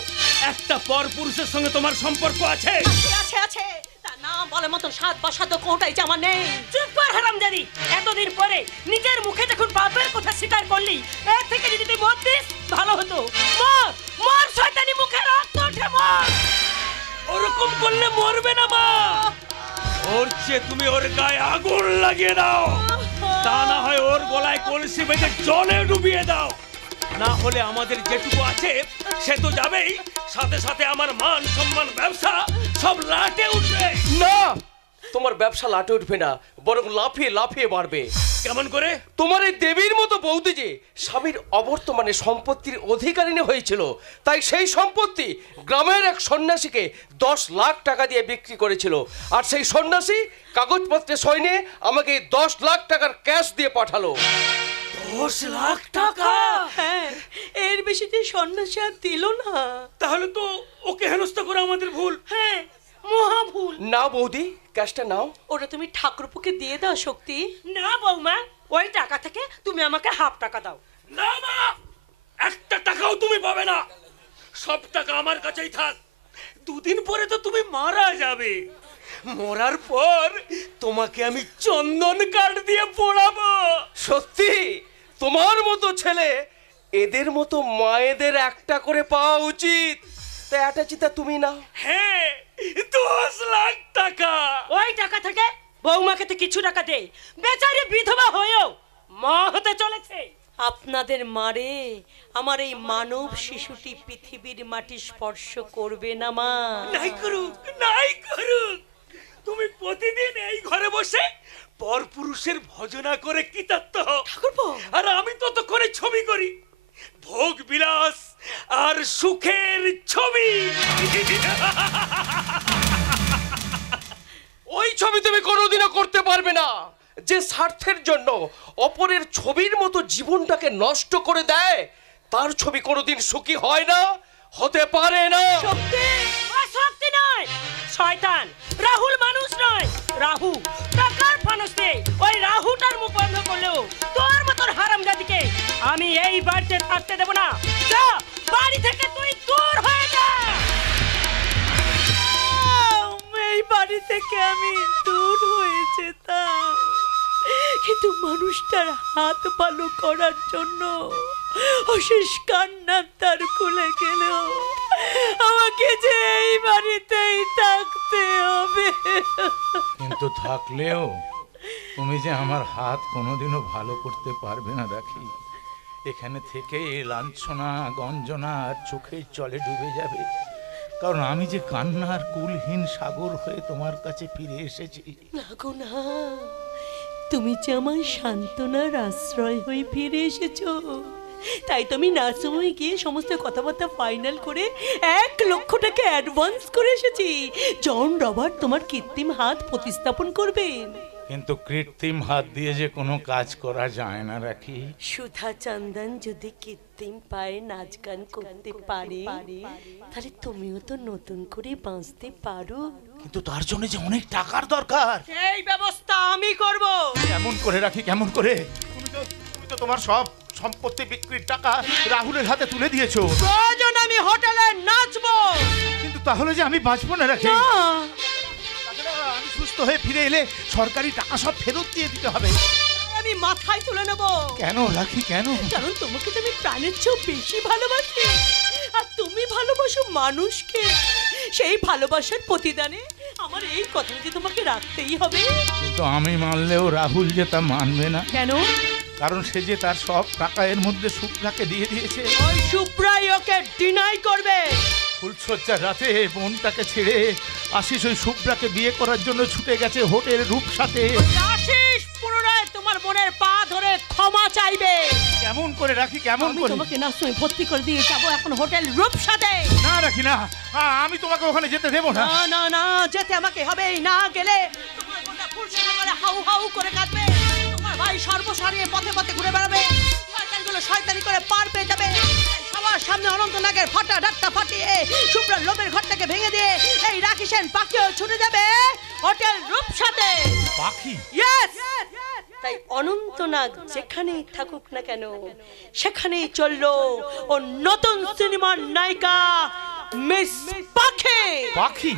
একটা পরপুরুষের সঙ্গে তোমার সম্পর্ক আছে? আছে আছে, তার নাম বলার মতো সাত বা সাত কোনটাই আমার নেই। চুপ কর হারামজাদি। এতদিন পরে নিজের মুখে যখন পাপের কথা স্বীকার করলি, এর থেকে যদি তুই মর দিস ভালো হতো। মর মর, শয়তানি মুখে রক্ত ওঠে, মর। ওরকম করলে মরবে না মা। ওর চেয়ে তুমি ওর গায়ে আগুন লাগিয়ে দাও, তা না হয় ওর গলায় কলসি বেঁধে জলে ডুবিয়ে দাও। না হলে আমাদের যেটুকু আছে সে তো যাবেই, সাথে সাথে আমার মান সম্মান ব্যবসা সব লাটে উঠবে। না, তোমার ব্যবসা লাটে উঠবে না, বরং লাফিয়ে লাফিয়ে বাড়বে। কেমন করে? তোমার এই দেবীর মতো বৌদি যে স্বামীর অবর্তমানে সম্পত্তির অধিকারিণী হয়েছিল, তাই সেই সম্পত্তি গ্রামের এক সন্ন্যাসীকে 10 লাখ টাকা দিয়ে বিক্রি করেছিল। আর সেই সন্ন্যাসী কাগজপত্রে সই নিয়ে আমাকে 10 লাখ টাকার ক্যাশ দিয়ে পাঠালো। 10 লাখ টাকা? হ্যাঁ, এর বেশি যে সন্ন্যাসী আর দিল না। তাহলে তো ওকে হেনস্থা করে আমাদের ভুল। হ্যাঁ, মহা ভুল। না বৌদি, ক্যাশটা নাও। ওটা তুমি ঠাকুরপুকে দিয়ে দাও শক্তি। না বৌমা, ওই টাকা থেকে তুমি আমাকে হাফ টাকা দাও। না মা, একটা টাকাও তুমি পাবে না। সব টাকা আমার কাছেই থাক। দুদিন পরে তো তুমি মারা যাবে। মরার পর তোমাকে আমি চন্দন কাঠ দিয়ে পোড়াবো। সত্যি তোমার মতো ছেলে, এদের মতো মায়েদের একটা করে পাওয়া উচিত। তা একটা চিন্তা তুমি না। হ্যাঁ, 10 লাখ টাকা। ওই টাকা থেকে বৌমাকে তো কিছু টাকা দে। বেচারি বিধবা হয়েও মা হতে চলেছে। আপনাদের মারে আমার এই মানব শিশুটি পৃথিবীর মাটি স্পর্শ করবে না মা। নাই করুক, নাই করুক। তুমি প্রতিদিন এই ঘরে বসে পরপুরুষের ভজনা করে কৃতার্থ হও। ঠাকুরপো, আর আমি ততক্ষণে ছবি করি। ভোগ বিলাস আর সুখের ছবি। ওই ছবি তুমি কোনোদিনও করতে পারবে না। যে স্বার্থের জন্য অপরের ছবির মতো জীবনটাকে নষ্ট করে দেয়, তার ছবি কোনোদিন সুখী হয় না, হতে পারে না। শক্তি শক্তি নয়, শয়তান। রাহুল মানুষ নয়, রাহু টাকার ফানস নেই। ওই রাহুটার মুখ বন্ধ করলেও তোর মতন হারামজাদিকে আমি এই বাড়িতে থাকতে দেব না। যা, বাড়ি থেকে তুই দূর হয়ে যা। এই বাড়ি থেকে আমি দূর হয়ে যেতাম, কিন্তু মানুষটার হাত ভালো করার জন্য অশেষ কান্নার তার খুলে গেল। আমাকে যে এই বাড়িতেই থাকতে হবে। কিন্তু থাকলেও তুমি যে আমার হাত কোনোদিনও ভালো করতে পারবে না রাখি। এখানে থেকে লাঞ্ছনা গঞ্জনা আর চোখের জলে ডুবে যাবে। কারণ আমি যে কান্নার কুলহীন সাগর হয়ে তোমার কাছে ফিরে এসেছি। না গো না, তুমি যে আমার সান্ত্বনার আশ্রয় হয়ে ফিরে এসেছো। তাই তুমি না সময় গিয়ে সমস্ত কথাবার্তা ফাইনাল করে 1 লক্ষ টাকা অ্যাডভান্স করে এসেছি। জন রবার্ট তোমার কৃত্রিম হাত প্রতিস্থাপন করবেন। কিন্তু কৃত্রিম হাত দিয়ে যে কোনো কাজ করা যায় না রাখি। সুধা চন্দন যদি কৃত্রিম পায়ে নাচ গান করতে পারে, তাহলে তুমিও তো নতুন করে বাঁচতে পারো। কিন্তু তার জন্য যে অনেক টাকার দরকার। এই ব্যবস্থা আমি করব। কেমন করে রাখি, কেমন করে? তুমি তো তোমার সব সম্পত্তি বিক্রির টাকা রাহুলের হাতে তুলে দিয়েছো। প্রয়োজন আমি হোটেলে নাচবো। কিন্তু তাহলে যে আমি বাঁচবো না রাখি। আমি সুস্থ হয়ে ফিরে এলে সরকারি টাকা সব ফেরত দিয়ে দিতে হবে। আমি মাথায় তুলে নেব। কেন রাখি, কেন? কারণ তোমাকে তো আমি প্রাণের চেয়েও বেশি ভালোবাসি, আর তুমি ভালোবাসো মানুষকে। সেই ভালোবাসার প্রতিদানে আমার এই কথা যে তোমাকে রাখতেই হবে। কিন্তু আমি মানলেও রাহুল যে তা মানবে না। কেন? কারণ সে যে তার সব টাকা এর মধ্যে শুভ্রাকে দিয়ে দিয়েছে। ওই শুভ্রাই ওকে ডিনাই করবে। ফুলসজ্জার রাতে বোনটাকে ছেড়ে আশিস ওই শুভ্রাকে বিয়ে করার জন্য ছুটে গেছে হোটেল রূপসাতে। আশিস পুনরায় তোমার বোনের পা ধরে ক্ষমা চাইবে। কেমন করে রাখি, কেমন আমি করে? তোমাকে নার্সিংহোমে ভর্তি করে দিয়ে যাবো এখন হোটেল রূপসাতে। না রাখি না, আমি তোমাকে ওখানে যেতে দেবো না। না না না, যেতে আমাকে হবে। না গেলে তোমার বোনটা ফুলসজ্জা করে হাউ হাউ করে কাঁদবে। তোমার ভাই সর্বসারিয়ে পথে পথে ঘুরে বেড়াবে। শয়তানগুলো শয়তানি করে পার পেয়ে যাবে। সবার সামনে অনন্তনাগের ফাটা ডাক্তার ফাটিয়ে শুভ্রার লোভের ঘরটাকে ভেঙে দিয়ে এই রাখি সেন পাখিও ছুটে যাবে হোটেল রূপসাতে। পাখি? ইয়েস। তাই অনন্তনাগ যেখানেই থাকুক না কেন, সেখানেই চললো ও নতুন সিনেমার নায়িকা মিস পাখি। পাখি?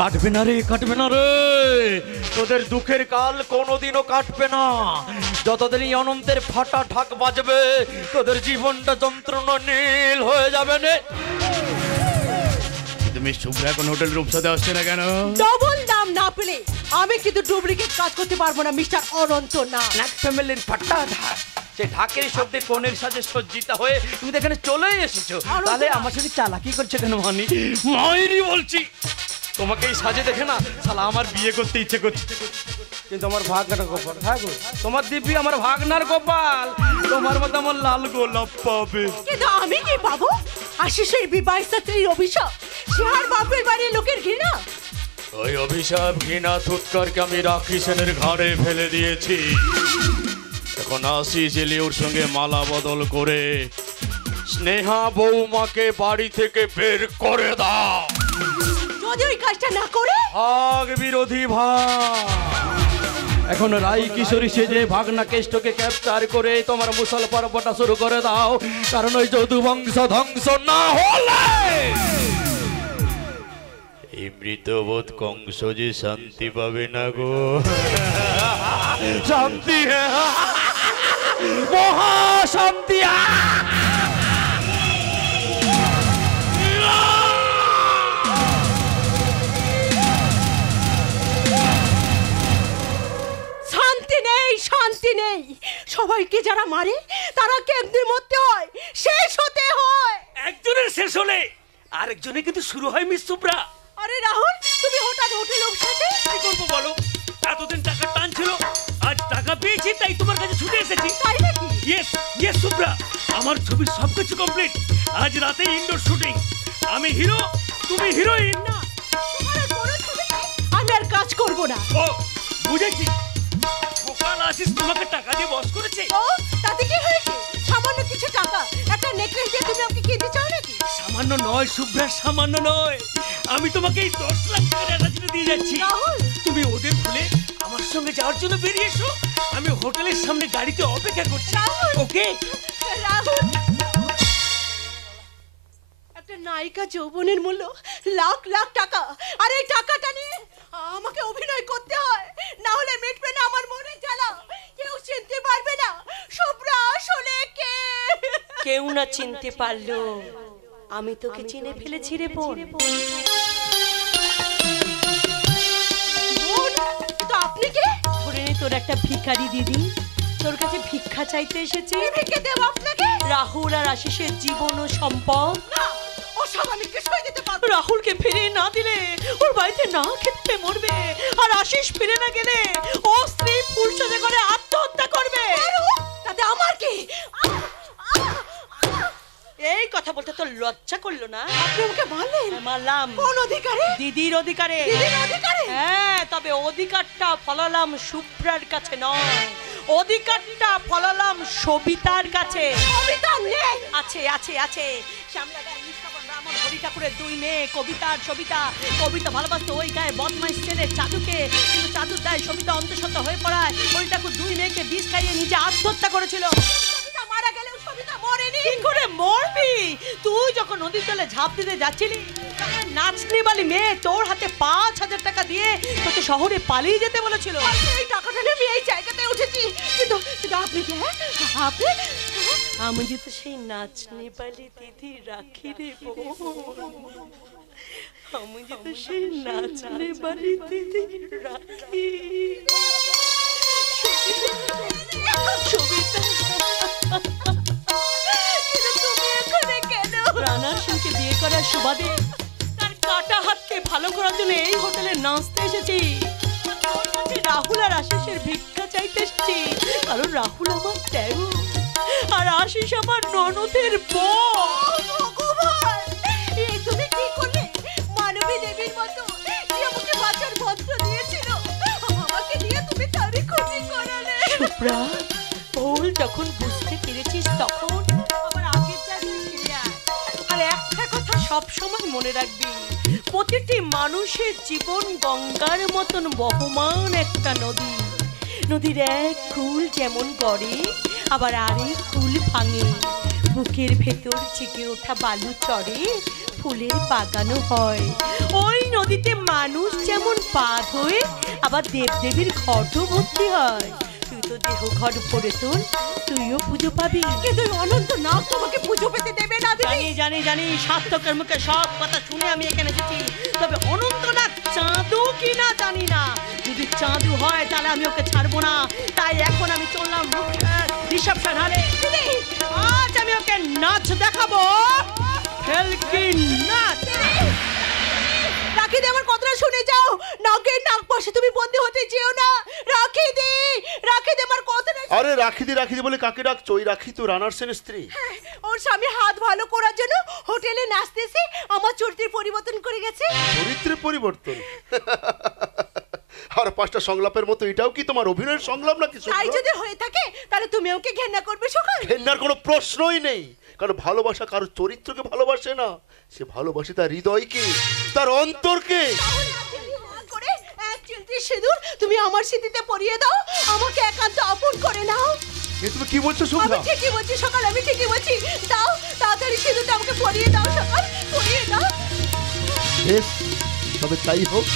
কাটবে না রে, কাটবে না রে, তোদের দুঃখের কাল কোনোদিনও কাটবে না। যতদিন এই অনন্তের ফাটা ঢাক বাজবে, তোদের জীবনটা যন্ত্রণা নীল হয়ে যাবে না। তুমি শুভ্রা কোন হোটেল রূপসাতে আসছে না কেন? ডবল দাম না পেলে আমি কিন্তু ডুপ্লিকেট কাজ করতে পারবো না মিস্টার অনন্তনাগ। নাক ফ্যামিলির ফাটা ঢাক, সে ঢাকের শব্দে কোণের সাজে সজ্জিত হয়ে তুমি এখানে চলে এসেছো। তাহলে আমার সাথে চালাকি করছে কেন মানি? মাইরি বলছি, তোমাকে এই সাজে দেখে না শালা আমার বিয়ে করতে ইচ্ছে করছে। কিন্তু আমার ভাগনার কপাল, হ্যাঁ গো, তোমার দিব্যি আমার ভাগনার কপাল, তোমার মতো আমার লাল গোলাপ পাবে। কিন্তু আমি কি পাবো? আশিসের বিবাহিত স্ত্রীর অভিশাপ, সে আর বাপের বাড়ির লোকের ঘৃণা। ওই অভিশাপ ঘৃণা তুৎকারকে আমি রাখি সেনের ঘাড়ে ফেলে দিয়েছি। এখন আসি জেলিওর সঙ্গে মালা বদল করে স্নেহা বৌমাকে বাড়ি থেকে বের করে দাও। যদি ওই কাজটা না করে ভাগ বিরোধী ভাগ। এখন রাই কিশোরী সেজে ভাগনা কেষ্টকে ক্যাপচার করে তোমার মুসল পর্বটা শুরু করে দাও, কারণ ওই যদু বংশ ধ্বংস না হলে এই মৃতবোধ কংস যে শান্তি পাবে না গো। শান্তি, মহা শান্তি। শান্তি নেই, শান্তি নেই। সবাইকে যারা মারে তারা কেমনে মরতে হয়, শেষ হতে হয়। একজনের শেষ হলে আরেকজনের কিন্তু শুরু হয় মিস সুব্রা। আরে রাহুল, তুমি হঠাৎ হোটেলের সাথে কি করবো বলো? এতদিন টাকা টান ছিল, আজ টাকা পেয়েছি তাই তোমার কাছে ছুটে এসেছি। তাই নাকি? ইয়েস ইয়েস সুব্রা, আমার ছবির সবকিছু কমপ্লিট। আজ রাতে ইনডোর শুটিং। আমি হিরো, তুমি হিরোইন। না, তোমার আর কোনো ছবিতে আমি আর কাজ করব না। ও বুঝেছি, সকাল আসিস তোমাকে টাকা দিয়ে বস করেছে। ও তাতে কি হয়েছে? সামান্য কিছু টাকা, একটা নেকলেস দিয়ে তুমি আমাকে কিনতে চাও নাকি? সামান্য নয় সুব্রা, সামান্য নয়। আমি তোমাকে এই 10 লাখ টাকার অ্যাটাচমেন্ট দিয়ে যাচ্ছি। রাহুল, তুমি ওদের ভুলে আমার সঙ্গে যাওয়ার জন্য বেরিয়ে এসো। আমি হোটেলের সামনে গাড়িতে অপেক্ষা করছি। রাহুল, ওকে? রাহুল, একটা নায়িকা যৌবনের মূল্য লাখ লাখ টাকা। আর এই টাকাটা নিয়ে আমাকে অভিনয় করতে হয়, না হলে মিটবে না আমার মনের জ্বালা। কেউ চিনতে পারবে না শুভ্রা আসলে কে। কেউ না চিনতে পারলো, আমি তোকে চিনে ফেলেছি রে বোন। বোন, তো আপনি কে? ধরে নে তোর একটা ভিখারি দিদি তোর কাছে ভিক্ষা চাইতে এসেছে। ভিক্ষে দেব আপনাকে? রাহুল আর আশিসের জীবন ও সম্পদ। না, ও সব আমি কিছুই দিতে পারবো না। রাহুলকে ফিরিয়ে না দিলে ওর বাড়িতে না খেতে মরবে, আর আশিস ফিরে না গেলে ও স্ত্রী পুরুষদের করে আত্মহত্যা করবে। তাতে আমার কি? এই কথা বলতে তোর লজ্জা করলো না? আপনি আমাকে মারলেন? মারলাম। কোন অধিকারে? দিদির অধিকারে। দিদির অধিকারে? হ্যাঁ, তবে অধিকারটা ফলালাম শুভ্রার কাছে নয়, অধিকারটা ফলালাম সবিতার কাছে। কবিতা নেই? আছে আছে আছে। শ্যামলা গায়ে নিষ্কাপন ব্রাহ্মণ হরি ঠাকুরের 2 মেয়ে কবিতা আর সবিতা। কবিতা ভালোবাসতো ওই গায়ে বদমাইশ ছেলে চাঁদুকে, কিন্তু চাঁদুর দায় সবিতা অন্তঃসত্ত্ব হয়ে পড়ায় হরি ঠাকুর 2 মেয়েকে বিষ খাইয়ে নিজে আত্মহত্যা করেছিল। কবিতা মারা গেলেও সবিতা মরেনি। কি করে মরবি? তুই যখন নদীর জলে ঝাঁপ দিতে যাচ্ছিলি তখন নাচনি বালি মেয়ে তোর হাতে 5,000 টাকা দিয়ে তোকে শহরে পালিয়ে যেতে বলেছিল। এই টাকাটা নিয়ে আমি এই জায়গাতে উঠেছি, কিন্তু আপনি কে? আপনি? আমি যদি সেই নাচনি বালি দিদি রাখি রে বোন, আমি যদি সেই নাচনি বালি দিদি রাখি। সবিতা, রানার সঙ্গে বিয়ে করার সুবাদে তার কাটা হাতকে ভালো করার জন্য এই হোটেলে নাচতে এসেছি। রাহুল আর আশিসের ভিক্ষা চাইতে এসেছি, কারণ রাহুল আমার ত্যাগ আর আশিস আমার ননদের বউ। ভগবান, তুমি কি করলে? মানবী দেবীর মতো যে আমাকে বাঁচার মন্ত্র দিয়েছিল, আমাকে দিয়ে তুমি তারই ক্ষতি করালে। শুভ্রা, ভুল যখন বুঝতে পেরেছিস তখন আবার আগের জায়গায় ফিরে আয়। আর একটা কথা সব সময় মনে রাখবি, প্রতিটি মানুষের জীবন গঙ্গার মতন বহমান একটা নদী। নদীর এক কুল যেমন গড়ে, আবার আরেক কুল ভাঙে। বুকের ভেতর জেগে ওঠা বালু চড়ে ফুলের বাগানও হয়। ওই নদীতে মানুষ যেমন বাঁধ হয়ে, আবার দেবদেবীর ঘটও ভর্তি হয়। তুই তো দেহ ঘট ভরে তোল, তুইও পুজো পাবি। কিন্তু অনন্ত নাগ তোমাকে পুজো পেতে দেবে না। জানি জানি জানি, সার্থকের মুখে সব কথা শুনে আমি এখানে এসেছি। তবে অনন্তনাথ চাঁদু কি না জানি না। যদি চাঁদু হয় তাহলে আমি ওকে ছাড়বো না। তাই এখন আমি চললাম রিসেপশন হলে। আজ আমি ওকে নাচ দেখাবো, ফেলকি নাচ। রাখি দি, আমার কথাটা শুনে যাও। নাগের নাগ পাশে তুমি বন্দী হতে যেও না। রাখি দি, রাখি দি, আমার কথাটা। আরে আরে রাখিদি বলে কাকে ডাকছো? ওই রাখি তো রানার সেনের স্ত্রী। ওর স্বামী হাত ভালো করার জন্য হোটেলে নাচতেছে, আমার চরিত্রের পরিবর্তন করে গেছে। চরিত্রের পরিবর্তন? আর 5টা সংলাপের মতো এটাও কি তোমার অভিনয়ের সংলাপ নাকি? তাই যদি হয়ে থাকে তাহলে তুমি ওকে ঘেন্না করবে সকাল? ঘেন্নার কোনো প্রশ্নই নেই, কারণ ভালোবাসা কারোর চরিত্রকে ভালোবাসে না, সে ভালোবাসে তার হৃদয়কে, তার অন্তরকে। করে এক চিলতে সিঁদুর তুমি আমার স্মৃতিতে পরিয়ে দাও, আমাকে একান্ত আপন করে নাও। এ তুমি কি বলছো আমি শুভ্রা? ঠিকই বলছি সকাল, আমি ঠিকই বলছি। দাও তাড়াতাড়ি সিঁদুরটা আমাকে পরিয়ে দাও সকাল, পরিয়ে দাও। বেশ, তবে তাই হোক।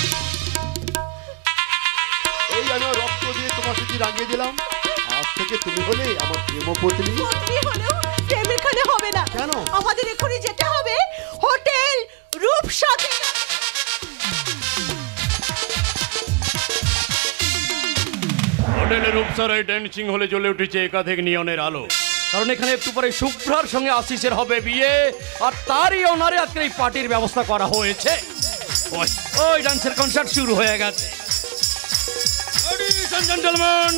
এই আমি আমার রক্ত দিয়ে তোমার স্মৃতি রাঙিয়ে দিলাম, আজ থেকে তুমি হলে আমার প্রেমপত্নী। পত্নী হলেও প্রেম এখানে হবে না। কেন? আমাদের এখনই যেতে হবে হোটেল রূপসাথী। হোটেলের রূপসারায় ড্যান্সিং হলে জ্বলে উঠেছে একাধিক নিয়নের আলো, কারণ এখানে একটু পরে শুভ্রার সঙ্গে আশিসের হবে বিয়ে, আর তারই অনারে আজকে এই পার্টির ব্যবস্থা করা হয়েছে। ওই ডান্সের কনসার্ট শুরু হয়ে গেছে। Ladies and gentlemen,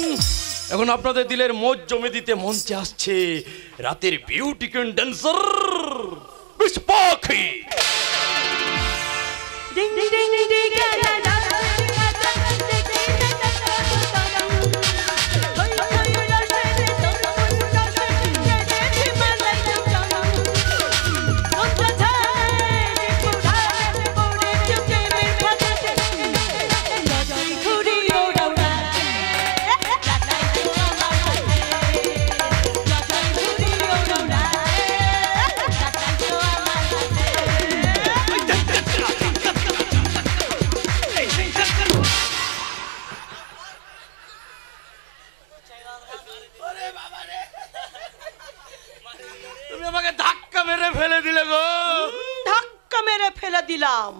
এখন আপনাদের দিলের মোজ জমে দিতে মঞ্চে আসছে রাতের বিউটি কুইন ড্যান্সার মিস পাখি। Ding ding ding ding ding তুমি আমাকে ধাক্কা মেরে ফেলে দিলে গো। ধাক্কা মেরে ফেলে দিলাম?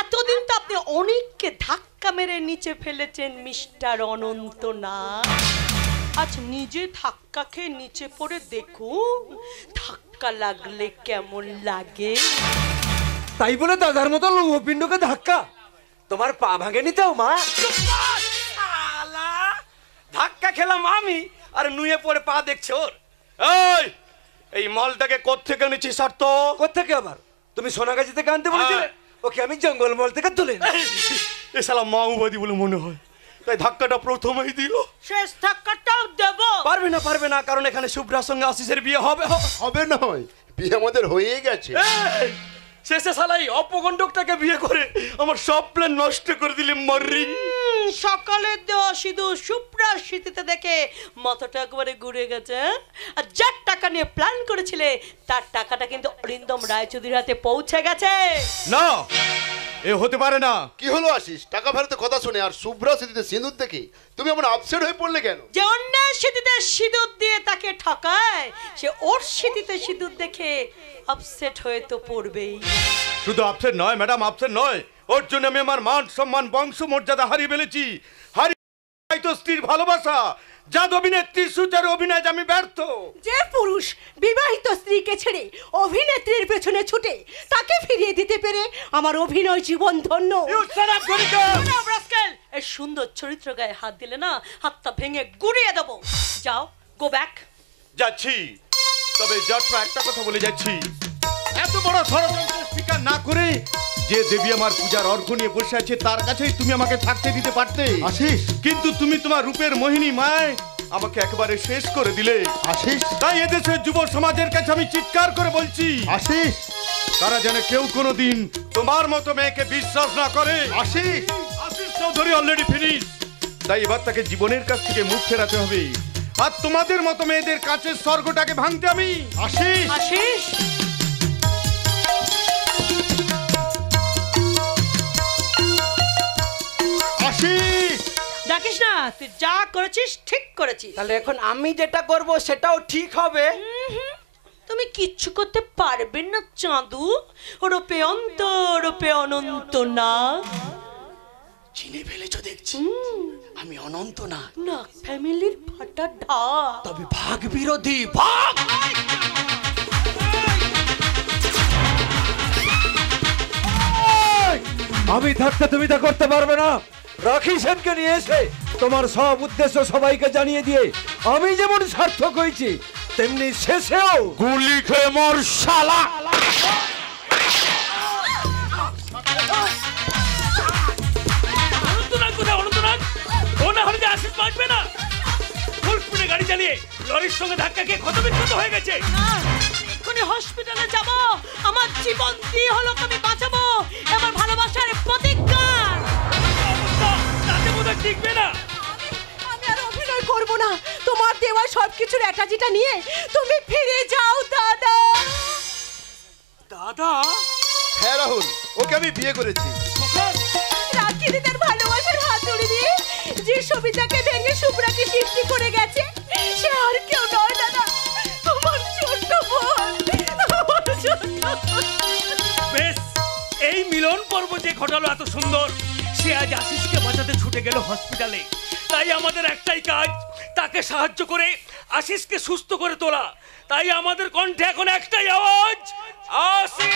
এতদিন তো আপনি অনেককে ধাক্কা মেরে নিচে ফেলেছেন মিস্টার অনন্ত না। আজ নিজে ধাক্কা খেয়ে নিচে পড়ে দেখুন ধাক্কা লাগলে কেমন লাগে। তাই বলে দাদার মতো লৌহপিণ্ডকে ধাক্কা? তোমার পা ভাঙে নিতেও মা? শালা, ধাক্কা খেলাম আমি আর নুয়ে পড়ে পা দেখছে ওর। এই মালটাকে কোত্থেকে নিচ্ছিস আর তো? কোত্থেকে আবার? তুমি সোনাগাছি থেকে আনতে বলেছিলে? ওকে আমি জঙ্গলমহল থেকে তুলে এ শালা মাওবাদী বলে মনে হয়, তাই ধাক্কাটা প্রথমেই দিল। শেষ ধাক্কাটাও দেব? পারবে না, কারণ এখানে শুভ্রার সঙ্গে আশিসের বিয়ে হবে। হবে নয়, বিয়ে আমাদের হয়েই গেছে। শেষে শালাই অপগণ্ডকটাকে বিয়ে করে আমার সব প্ল্যান নষ্ট করে দিলে মর্রি। সকালে দেওয়া সিঁদুর শুভ্রার স্মৃতিতে দেখে মাথাটা একবারে ঘুরে গেছে। আর যার টাকা নিয়ে প্ল্যান করেছিলে তার টাকাটা কিন্তু অরিন্দম রায়চৌধুরীর হাতে পৌঁছে গেছে। না, এ হতে পারে না। কি হলো আশিস, টাকা ফেরতের কথা শুনে আর শুভ্রা স্মৃতিতে সিঁদুর দেখে তুমি এমন আপসেট হয়ে পড়লে কেন? যে অন্যের স্মৃতিতে সিঁদুর দিয়ে তাকে ঠকায়, সে ওর স্মৃতিতে সিঁদুর দেখে আপসেট হয়ে তো পড়বেই। শুধু আপসেট নয় ম্যাডাম, আপসেট নয়, ওর জন্য আমি আমার মান সম্মান বংশ মর্যাদা হারিয়ে ফেলেছি। হারিয়ে তো স্ত্রীর ভালোবাসা, যাদ অভিনেত্রী সুচারু অভিনয় আমি ব্যর্থ। যে পুরুষ বিবাহিত স্ত্রীকে ছেড়ে অভিনেত্রীর পেছনে ছুটে তাকে ফিরিয়ে দিতে পেরে আমার অভিনয় জীবন ধন্য। এই সুন্দর চরিত্র গায়ে হাত দিলে না, হাতটা ভেঙে গুড়িয়ে দেবো। যাও, গো ব্যাক। যাচ্ছি, তবে যাত্রা একটা কথা বলে যাচ্ছি, এত বড় ষড়যন্ত্রের স্বীকার না করে যে দেবী আমার পূজার অর্ঘ্য নিয়ে বসে আছে তার কাছেই তুমি আমাকে থাকতে দিতে পারতে আশিস। কিন্তু তুমি তোমার রূপের মোহিনী মায় আমাকে একেবারে শেষ করে দিলে আশিস, তাই এদেশের যুব সমাজের কাছে আমি চিৎকার করে বলছি, আশিস, তারা যেন কেউ কোনোদিন তোমার মতো মেয়েকে বিশ্বাস না করে। আশিস, আশিস চৌধুরী অলরেডি ফিনিশ, তাই এবার তাকে জীবনের কাছ থেকে মুখ ফেরাতে হবে, আর তোমাদের মতো মেয়েদের কাছে স্বর্গটাকে ভাঙতে আমি। আশিস, আশিস, আশিস। ডাকিস না, তুই যা করেছিস ঠিক করেছিস। তাহলে এখন আমি যেটা করব সেটাও ঠিক হবে? তুমি কিচ্ছু করতে পারবে না চাঁদু, রূপে অন্ত রূপে অনন্ত না। চিনে ফেলেছো দেখছি, আমি অনন্ত না, না ফ্যামিলির ফাটা ঢাক। তবে ভাগ বিরোধী ভাগ। আমি থাকতে তুমি তা করতে পারবে না। রাখি সেনকে নিয়ে এসে তোমার সব উদ্দেশ্য সবাইকে জানিয়ে দিয়ে আমি যেমন সার্থক হয়েছি তেমনি শেষেও গুলি খেয়ে মর শালা। অনন্তনাগ কোথায়? অনন্তনাগ ও না হলে যে আশিস বাঁচবে না। ফুল স্পিডে গাড়ি চালিয়ে লরির সঙ্গে ধাক্কা খেয়ে ক্ষতবিক্ষত হয়ে গেছে। এক্ষুনি হসপিটালে যাব, আমার জীবন দিয়ে হলো আমি বাঁচাবো, আমার ভালোবাসার প্রতিজ্ঞা। তাতে বোধহয় টিকবে না। আমি আর অভিনয় করব না, তোমার দেওয়া সবকিছুর একাজিটা নিয়ে তুমি ফিরে যাও দাদা। দাদা হ্যাঁ রাহুল, ওকে আমি বিয়ে করেছি। রাখি দিদার ভালোবাসার হাতুড়ি দিয়ে যে সবিতাকে ভেঙে শুভ্রাকে সৃষ্টি করে গেছে সে আর কেউ নয় দাদা, তোমার ছোট্ট বোন, আমার ছোট্ট বোন। বেশ, এই মিলন পর্ব যে ঘটালো এত সুন্দর, সে আজ আশিসকে বাঁচাতে ছুটে গেল হসপিটালে। তাই আমাদের একটাই কাজ, তাকে সাহায্য করে আশিসকে সুস্থ করে তোলা। তাই আমাদের কণ্ঠে এখন একটাই আওয়াজ, আশিস।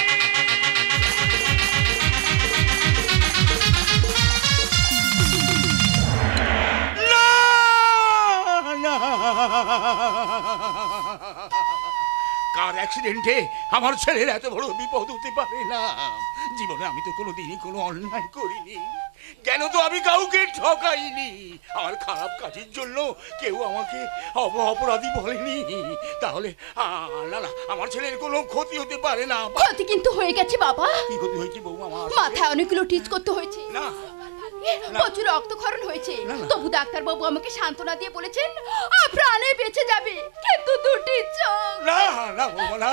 কার অ্যাক্সিডেন্টে আমার ছেলের এত বড় বিপদ হতে পারে না। জীবনে আমি তো কোনোদিনই কোনো অন্যায় করিনি, কেন তো আমি কাউকে ঠকাইনি। আমার খারাপ কাজের জন্য কেউ আমাকে অপরাধী বলেনি। তাহলে না না, আমার ছেলের কোনো ক্ষতি হতে পারে না। ক্ষতি কিন্তু হয়ে গেছে বাবা। কি ক্ষতি হয়েছে বৌমা? আমার মাথায় অনেকগুলো টিচ করতে হয়েছে, না প্রচুর রক্তক্ষরণ হয়েছে। তবু ডাক্তারবাবু আমাকে সান্ত্বনা দিয়ে বলেছেন প্রাণে বেঁচে যাবে, কিন্তু দুটি চোখ। না না বৌমা না,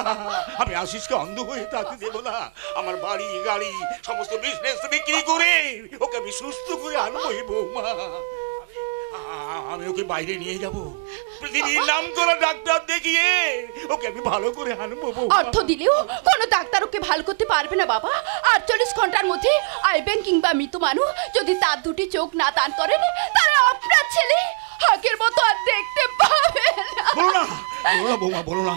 আমি আশিসকে অন্ধ হয়ে থাকতে দেবো না। আমার বাড়ি গাড়ি সমস্ত বিজনেস বিক্রি করে ওকে আমি সুস্থ করে আনবো বৌমা। আমি ওকে বাইরে নিয়ে যাব, পৃথিবীর নাম করা ডাক্তার দেখিয়ে ওকে আমি ভালো করে আনবো। অর্থ দিলেও কোনো ডাক্তার ওকে ভালো করতে পারবে না বাবা। 48 ঘন্টার মধ্যে আইবেন কিংবা মৃত মানুষ যদি তার দুটি চোখ না দান করেন, তাহলে আপনার ছেলে হাকের মতো আর দেখতে পাবে না। বলো না, বলো না বৌমা, বলো না।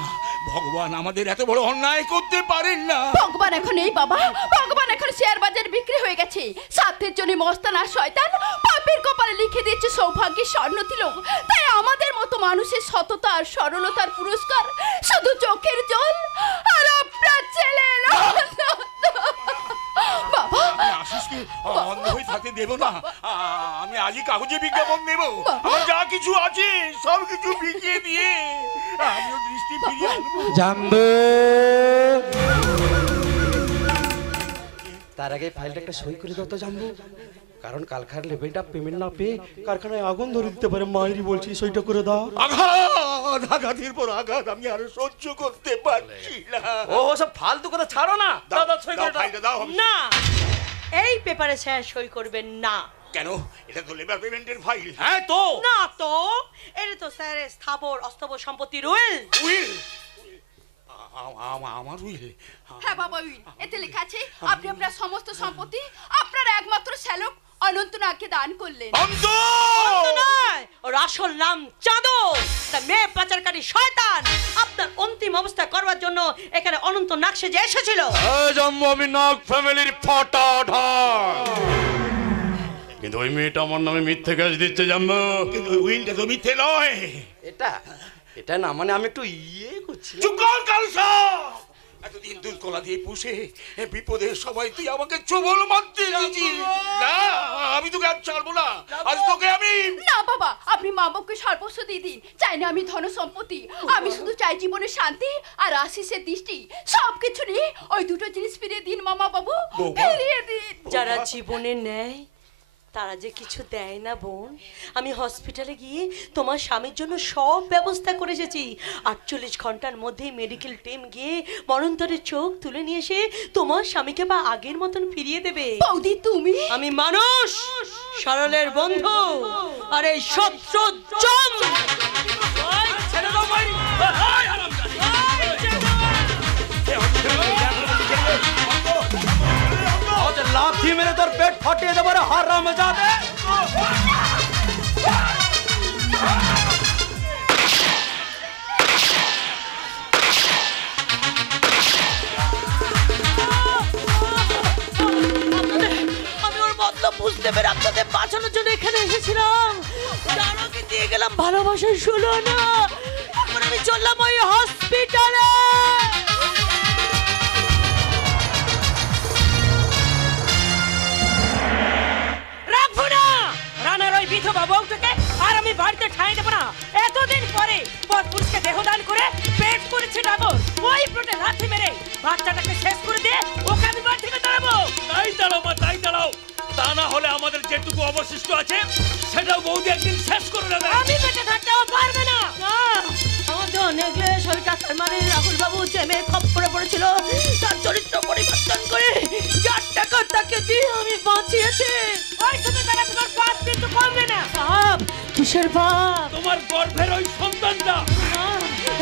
ভগবান আমাদের এত বড় অন্যায় করতে পারেন না। ভগবান এখন নেই বাবা, ভগবান এখন শেয়ার বাজারে বিক্রি হয়ে গেছে। স্বার্থের জন্য মস্তান আর শয়তান পাপের কপালে লিখে দিয়েছে সৌভাগ্যের স্বর্ণ তিলক। তাই আমাদের মতো মানুষের সততা আর সরলতার পুরস্কার শুধু চোখের জল আর আপনার ছেলে। বাবা আশিসকে অন্ধ হয়ে থাকতে দেব না। আমি আজই কাগজে বিজ্ঞাপন দেব, আমার যা কিছু আছে সব কিছু বিকিয়ে দিয়ে আমিও দৃষ্টি ফিরিয়ে আনবো। জানবো তার আগে ফাইলটা একটা সই করে দাও তো জানবো, কারণ কালকার লেভেলটা পেমেন্ট না পেয়ে কারখানায় আগুন ধরে দিতে পারে। মায়েরই বলছি সইটা করে দাও। আঘাত, আঘাতের পর আঘাত আমি আর সহ্য করতে পারছি না। ও সব ফালতু কথা ছাড়ো না, দাদা সই করে দাও। ফাইলটা দাও। না, এই পেপারে স্যার সই করবেন না। কেন? এটা তো লেবার পেমেন্টের ফাইল। হ্যাঁ তো না তো, এটা তো স্যারের স্থাবর অস্থাবর সম্পত্তির উইল। উইল? আমার উইল? হ্যাঁ বাবা, উইল এতে লেখা আছে আপনি আপনার সমস্ত সম্পত্তি আপনার একমাত্র শ্যালক অনন্তনাগকে দান করলেন। অন্ত নয়, ওর আসল নাম চাঁদো, তা মেয়ে পাচারকারী শয়তান আপনার অন্তিম অবস্থা করবার জন্য এখানে অনন্তনাগ সেজে এসেছিল। জন্ম আমি নাগ ফ্যামিলির ফাটা ঢাক, কিন্তু ওই মেয়েটা আমার নামে মিথ্যে কাজ দিচ্ছে জানো। কিন্তু উইলটা তো মিথ্যে নয়। এটা না মানে আমি একটু করছি। চুপ কর কালসা। এতদিন দুধ কলা দিয়ে পুষে বিপদের সবাই তুই আমাকে চোবল মারতে দিয়েছিস। না, আমি তোকে আজ ছাড়বো না। আজ তোকে আমি না বাবা, আপনি মা বাবাকে সর্বস্ব দিয়ে দিন। চাই না আমি ধন সম্পত্তি, আমি শুধু চাই জীবনের শান্তি আর আশিসের দৃষ্টি। সবকিছু নিয়ে ওই দুটো জিনিস ফিরিয়ে দিন মামা বাবু, ফিরিয়ে দিন। যারা জীবনে নেয় তারা যে কিছু দেয় না বোন। আমি হসপিটালে গিয়ে তোমার স্বামীর জন্য সব ব্যবস্থা করে এসেছি। 48 ঘন্টার মধ্যেই মেডিকেল টিম গিয়ে মরণতরের চোখ তুলে নিয়ে এসে তোমার স্বামীকে বা আগের মতন ফিরিয়ে দেবে। বৌদি তুমি? আমি মানুষ, সরলের বন্ধু, আর এই শত্রু জম। ছেড়ে দাও ভাই। লাথি মেরে তোর পেট ফাটিয়ে দেবো রে হারামজাদে। আমি ওর মতলব বুঝতে পেরে আপনাদের বাঁচানোর জন্য এখানে এসেছিলাম। জানো কি হারিয়ে গেলাম ভালোবাসা শুলো না। এখন আমি চললাম ওই হসপিটালে। রাখবো না রানার ওই বিধবা বউটাকে, আর আমি বাড়িতে ঠাঁই দেবো না। এতদিন পরে পরপুরুষকে দেহদান করে পেট করেছে ডাবর, ওই পেটে লাথি মেরে বাচ্চাটাকে শেষ করে দিয়ে ওকে আমি বাড়ি থেকে দাঁড়াবো। তাই দাঁড়াও মা, তাই দাঁড়াও। তা না হলে আমাদের যেটুকু অবশিষ্ট আছে সেটাও বৌদি একদিন শেষ করে দেবে। আমি বেঁচে থাকতেও পারবে না। আমার তো নেকলেস ওই টাকার মানে রাহুল বাবু যে মেয়ে খপ্পরে পড়েছিল তার চরিত্র পরিবর্তন করে 4 টাকা তাকে দিয়ে আমি বাঁচিয়েছি। ওই সাথে তারা তোমার পাপ কিন্তু কমবে না। পাপ? কিসের পাপ? তোমার গর্ভের ওই সন্তানটা।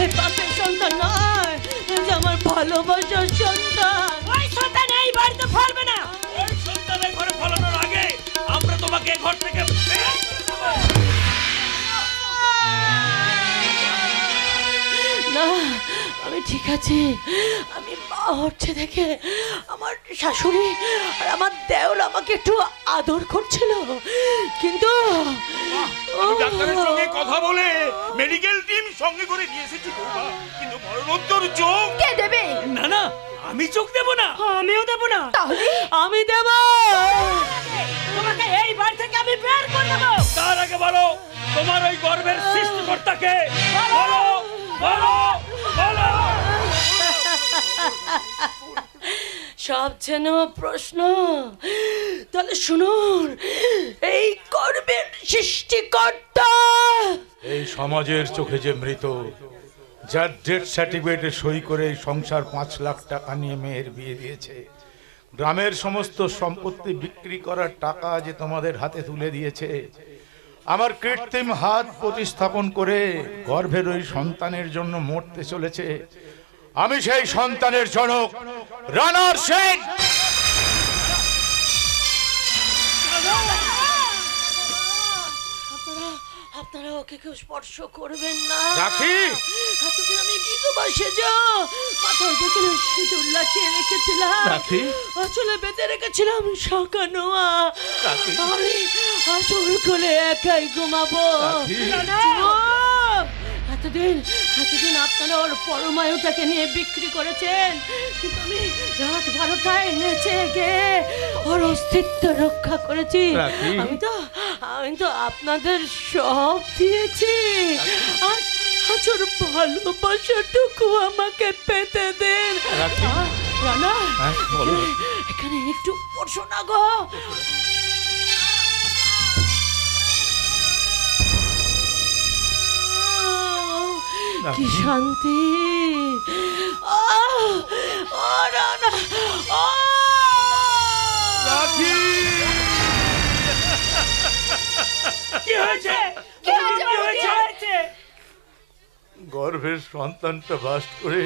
এই পাপের সন্তান নয়, এই যে আমার ভালোবাসার সন্তান। ওই সন্তান এই বাড়িতে ফলবে না। ওই সন্তানের ঘরে ফলানোর আগে আমরা তোমাকে ঘর থেকে বের করে দেব। না, আমি ঠিক আছি। আমি মা হচ্ছে দেখে আমার শাশুড়ি আর আমার দেওর আমাকে একটু আদর করছিল, কিন্তু আমি ডাক্তারের সঙ্গে কথা বলে মেডিকেল টিম সঙ্গে করে নিয়ে এসেছি বৌমা, কিন্তু মরণোত্তর চোখ কে দেবে? না না, আমি চোখ দেব না। আমিও দেব না। তাহলে আমি দেব। তোমাকে এই বাড়ি থেকে আমি বের করে দেব। তার আগে বলো তোমার ওই গর্ভের সৃষ্টিকর্তাকে। বলো বলো বলো। সব যেন প্রশ্ন। তাহলে শুনুন, এই গর্বের সৃষ্টিকর্তা এই সমাজের চোখে যে মৃত, যার ডেথ সার্টিফিকেটে সই করে এই সংসার 5 লাখ টাকা নিয়ে মেয়ের বিয়ে দিয়েছে, গ্রামের সমস্ত সম্পত্তি বিক্রি করার টাকা যে তোমাদের হাতে তুলে দিয়েছে, আমার কৃত্রিম হাত প্রতিস্থাপন করে গর্ভের ওই সন্তানের জন্য মরতে চলেছে, আমি সেই সন্তানের জনক রানার সেন। আপনারা ওকে কেউ স্পর্শ করবেন না। রাখি, এতদিন আমি বিধবা সেজে মাথার পেছনে সিঁদুর লাগিয়ে রেখেছিলাম, রাখি, আসলে বেঁধে রেখেছিলাম শাঁখা নোয়া। আমি আঁচল খুলে একাই ঘুমাবো। এতদিন আপনারা ওর পরমায়ুটাকে নিয়ে বিক্রি করেছেন, কিন্তু আমি রাত 12টায় নেচে গে ওর অস্তিত্ব রক্ষা করেছি। আমি তো আপনাদের সব দিয়েছি। আজ ওর ভালোবাসাটুকু আমাকে পেতে দেন। রানা, এখানে একটু বসো না গো। কি শান্তি। কি হয়েছে? গর্ভের সন্তানটা বাস্ট করে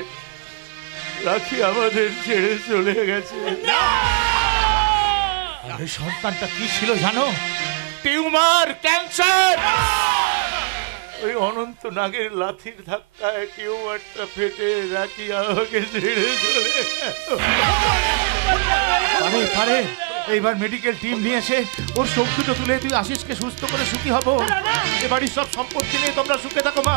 রাখি আমাদের ছেড়ে চলে গেছে। এই সন্তানটা কি ছিল জানো? Tumour, cancer. ওই অনন্ত নাগের লাথির ধাক্কায় টিউমারটা ফেটে রাখি আমাকে ছেড়ে চলে পারে। এইবার মেডিকেল টিম নিয়ে এসে ওর চোখ দুটো তুলে তুই আশিসকে সুস্থ করে সুখী হবো। এ বাড়ির সব সম্পত্তি নিয়ে তোমরা সুখে থাকো মা।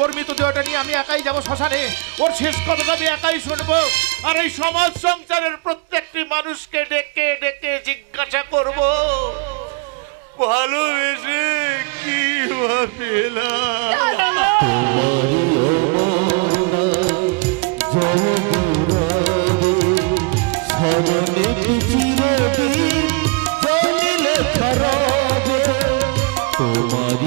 ওর মৃতদেহটা নিয়ে আমি একাই যাবো শ্মশানে, ওর শেষ কথাটা আমি একাই শুনবো, আর এই সমাজ সংসারের প্রত্যেকটি মানুষকে ডেকে ডেকে জিজ্ঞাসা করবো ভালোবেসে কি পেলাম। তোমারি